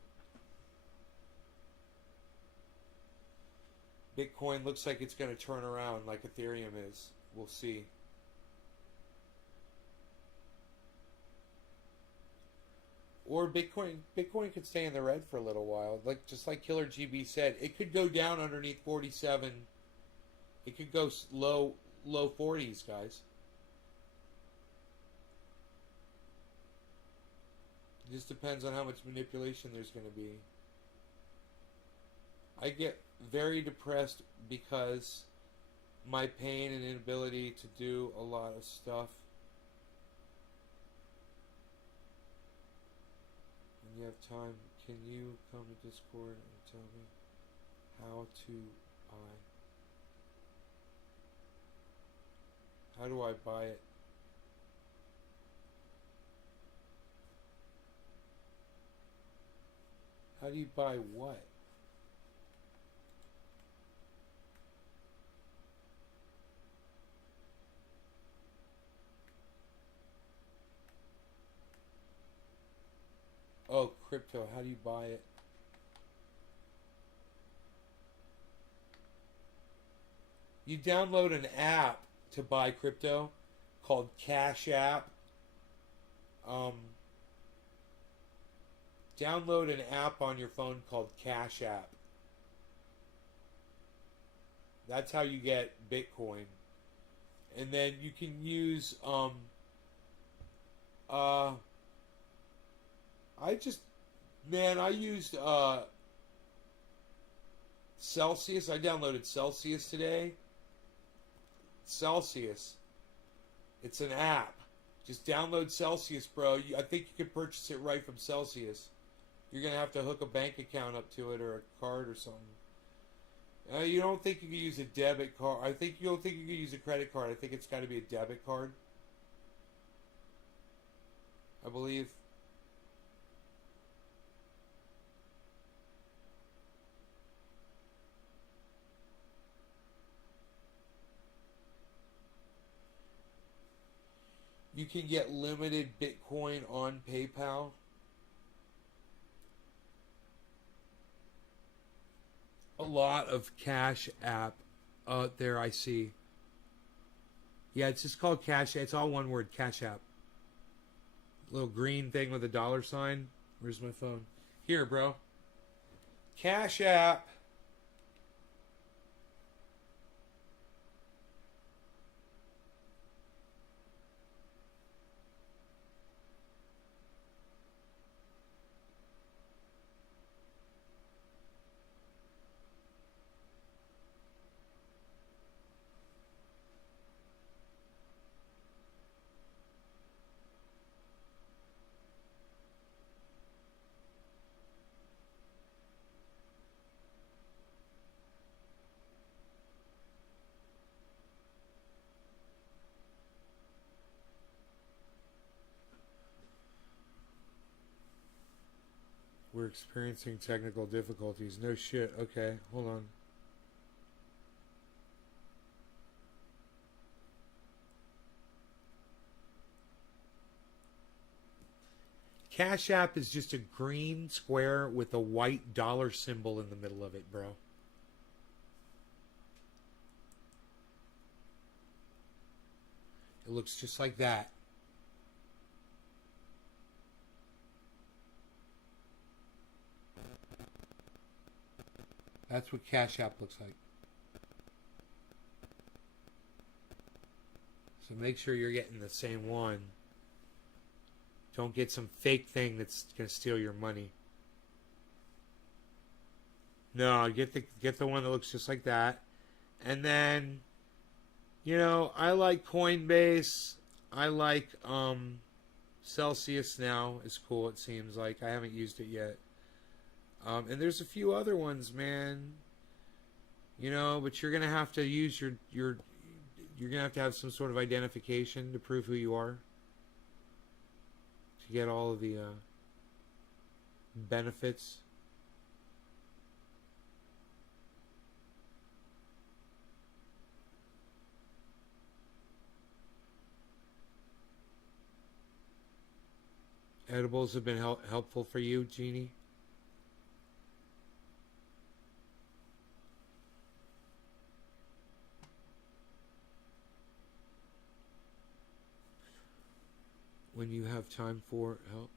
Bitcoin looks like it's going to turn around like Ethereum is. We'll see. Or Bitcoin could stay in the red for a little while. Like just like Killer GB said, it could go down underneath 47. It could go low 40s, guys. It just depends on how much manipulation there's going to be. I get very depressed because my pain and inability to do a lot of stuff. When you have time, can you come to Discord and tell me how to buy? How do I buy it? How do you buy what? Oh, crypto. How do you buy it? You download an app to buy crypto called Cash App. Um, download an app on your phone called Cash App. That's how you get Bitcoin. And then you can use I just man, I used Celsius. I downloaded Celsius today. Celsius. It's an app. Just download Celsius, bro. I think you can purchase it right from Celsius. You're going to have to hook a bank account up to it or a card or something. You don't think you can use a debit card. You don't think you can use a credit card. I think it's got to be a debit card. I believe. You can get limited Bitcoin on PayPal. A lot of Cash App out there I see. Yeah, it's just called Cash. It's all one word, Cash App. Little green thing with a dollar sign. Where's my phone? Here, bro. Cash App. We're experiencing technical difficulties. No shit. Okay, hold on. Cash App is just a green square with a white dollar symbol in the middle of it, bro. It looks just like that. That's what Cash App looks like. So make sure you're getting the same one. Don't get some fake thing that's going to steal your money. No, get the one that looks just like that. And then, you know, I like Coinbase. I like Celsius now. It's cool, it seems like. I haven't used it yet. And there's a few other ones, man. You know, but you're gonna have to use you're gonna have some sort of identification to prove who you are. To get all of the benefits. Edibles have been helpful for you, Jeannie? When you have time for help.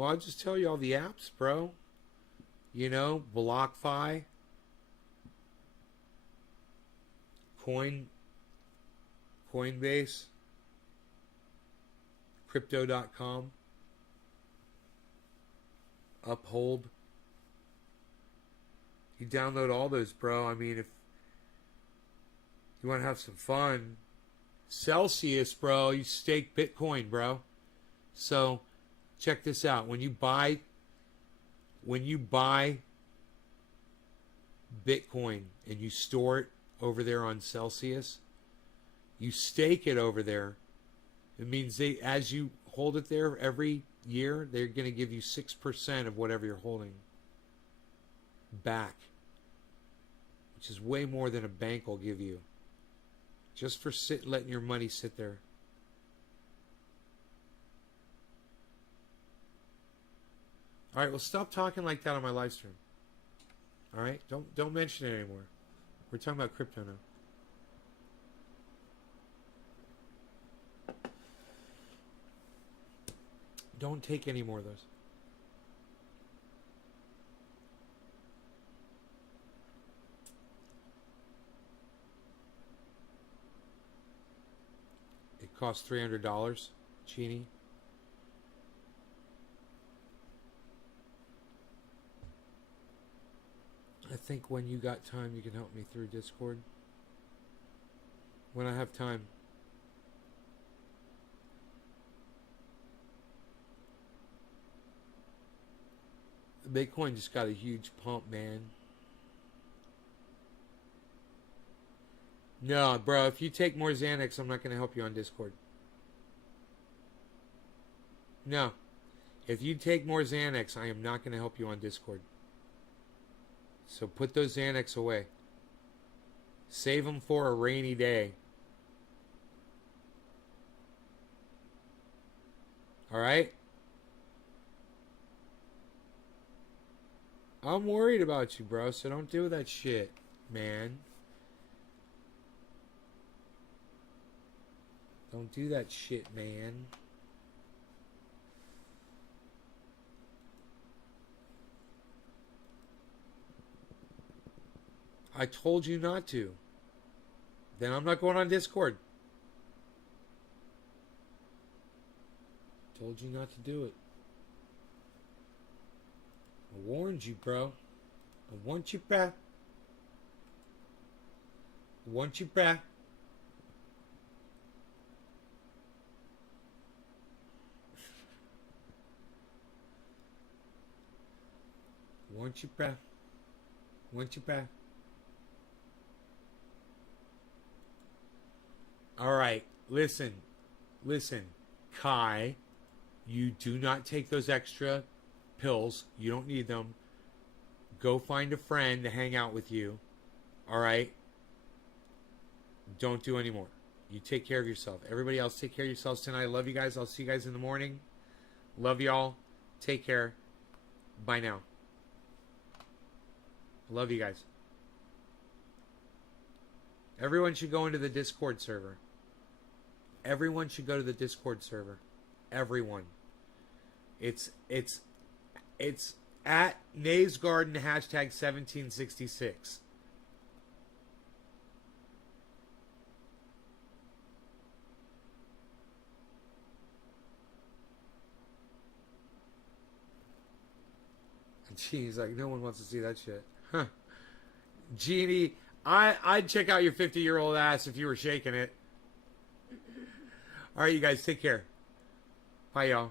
Well, I'll just tell you all the apps, bro. You know, BlockFi, Coinbase, Crypto.com, Uphold. You download all those, bro. I mean, if you want to have some fun, Celsius, bro, you stake Bitcoin, bro. So check this out. When you buy Bitcoin and you store it over there on Celsius, you stake it over there. It means as you hold it there every year, they're going to give you 6% of whatever you're holding back, which is way more than a bank will give you, just for letting your money sit there. All right, well, stop talking like that on my live stream. All right, don't mention it anymore. We're talking about crypto now. Don't take any more of those. It costs $300, Genie. I think when you got time, you can help me through Discord. When I have time. Bitcoin just got a huge pump, man. No, bro, if you take more Xanax, I'm not going to help you on Discord. No. If you take more Xanax, I am not going to help you on Discord. So put those Xanax away. Save them for a rainy day. All right? I'm worried about you, bro, so don't do that shit, man. Don't do that shit, man. I told you not to. Then I'm not going on Discord. Told you not to do it. I warned you, bro. I want you back. I want you back. I want you back. I want you back. All right, listen, Kai, you do not take those extra pills. You don't need them. Go find a friend to hang out with you. All right? Don't do any more. You take care of yourself. Everybody else, take care of yourselves tonight. I love you guys. I'll see you guys in the morning. Love y'all. Take care. Bye now. Love you guys. Everyone should go into the Discord server. Everyone should go to the Discord server. Everyone. It's at Nays Garden #1766. Genie's like, no one wants to see that shit. Huh. Genie, I'd check out your 50-year-old ass if you were shaking it. All right, you guys, take care. Bye, y'all.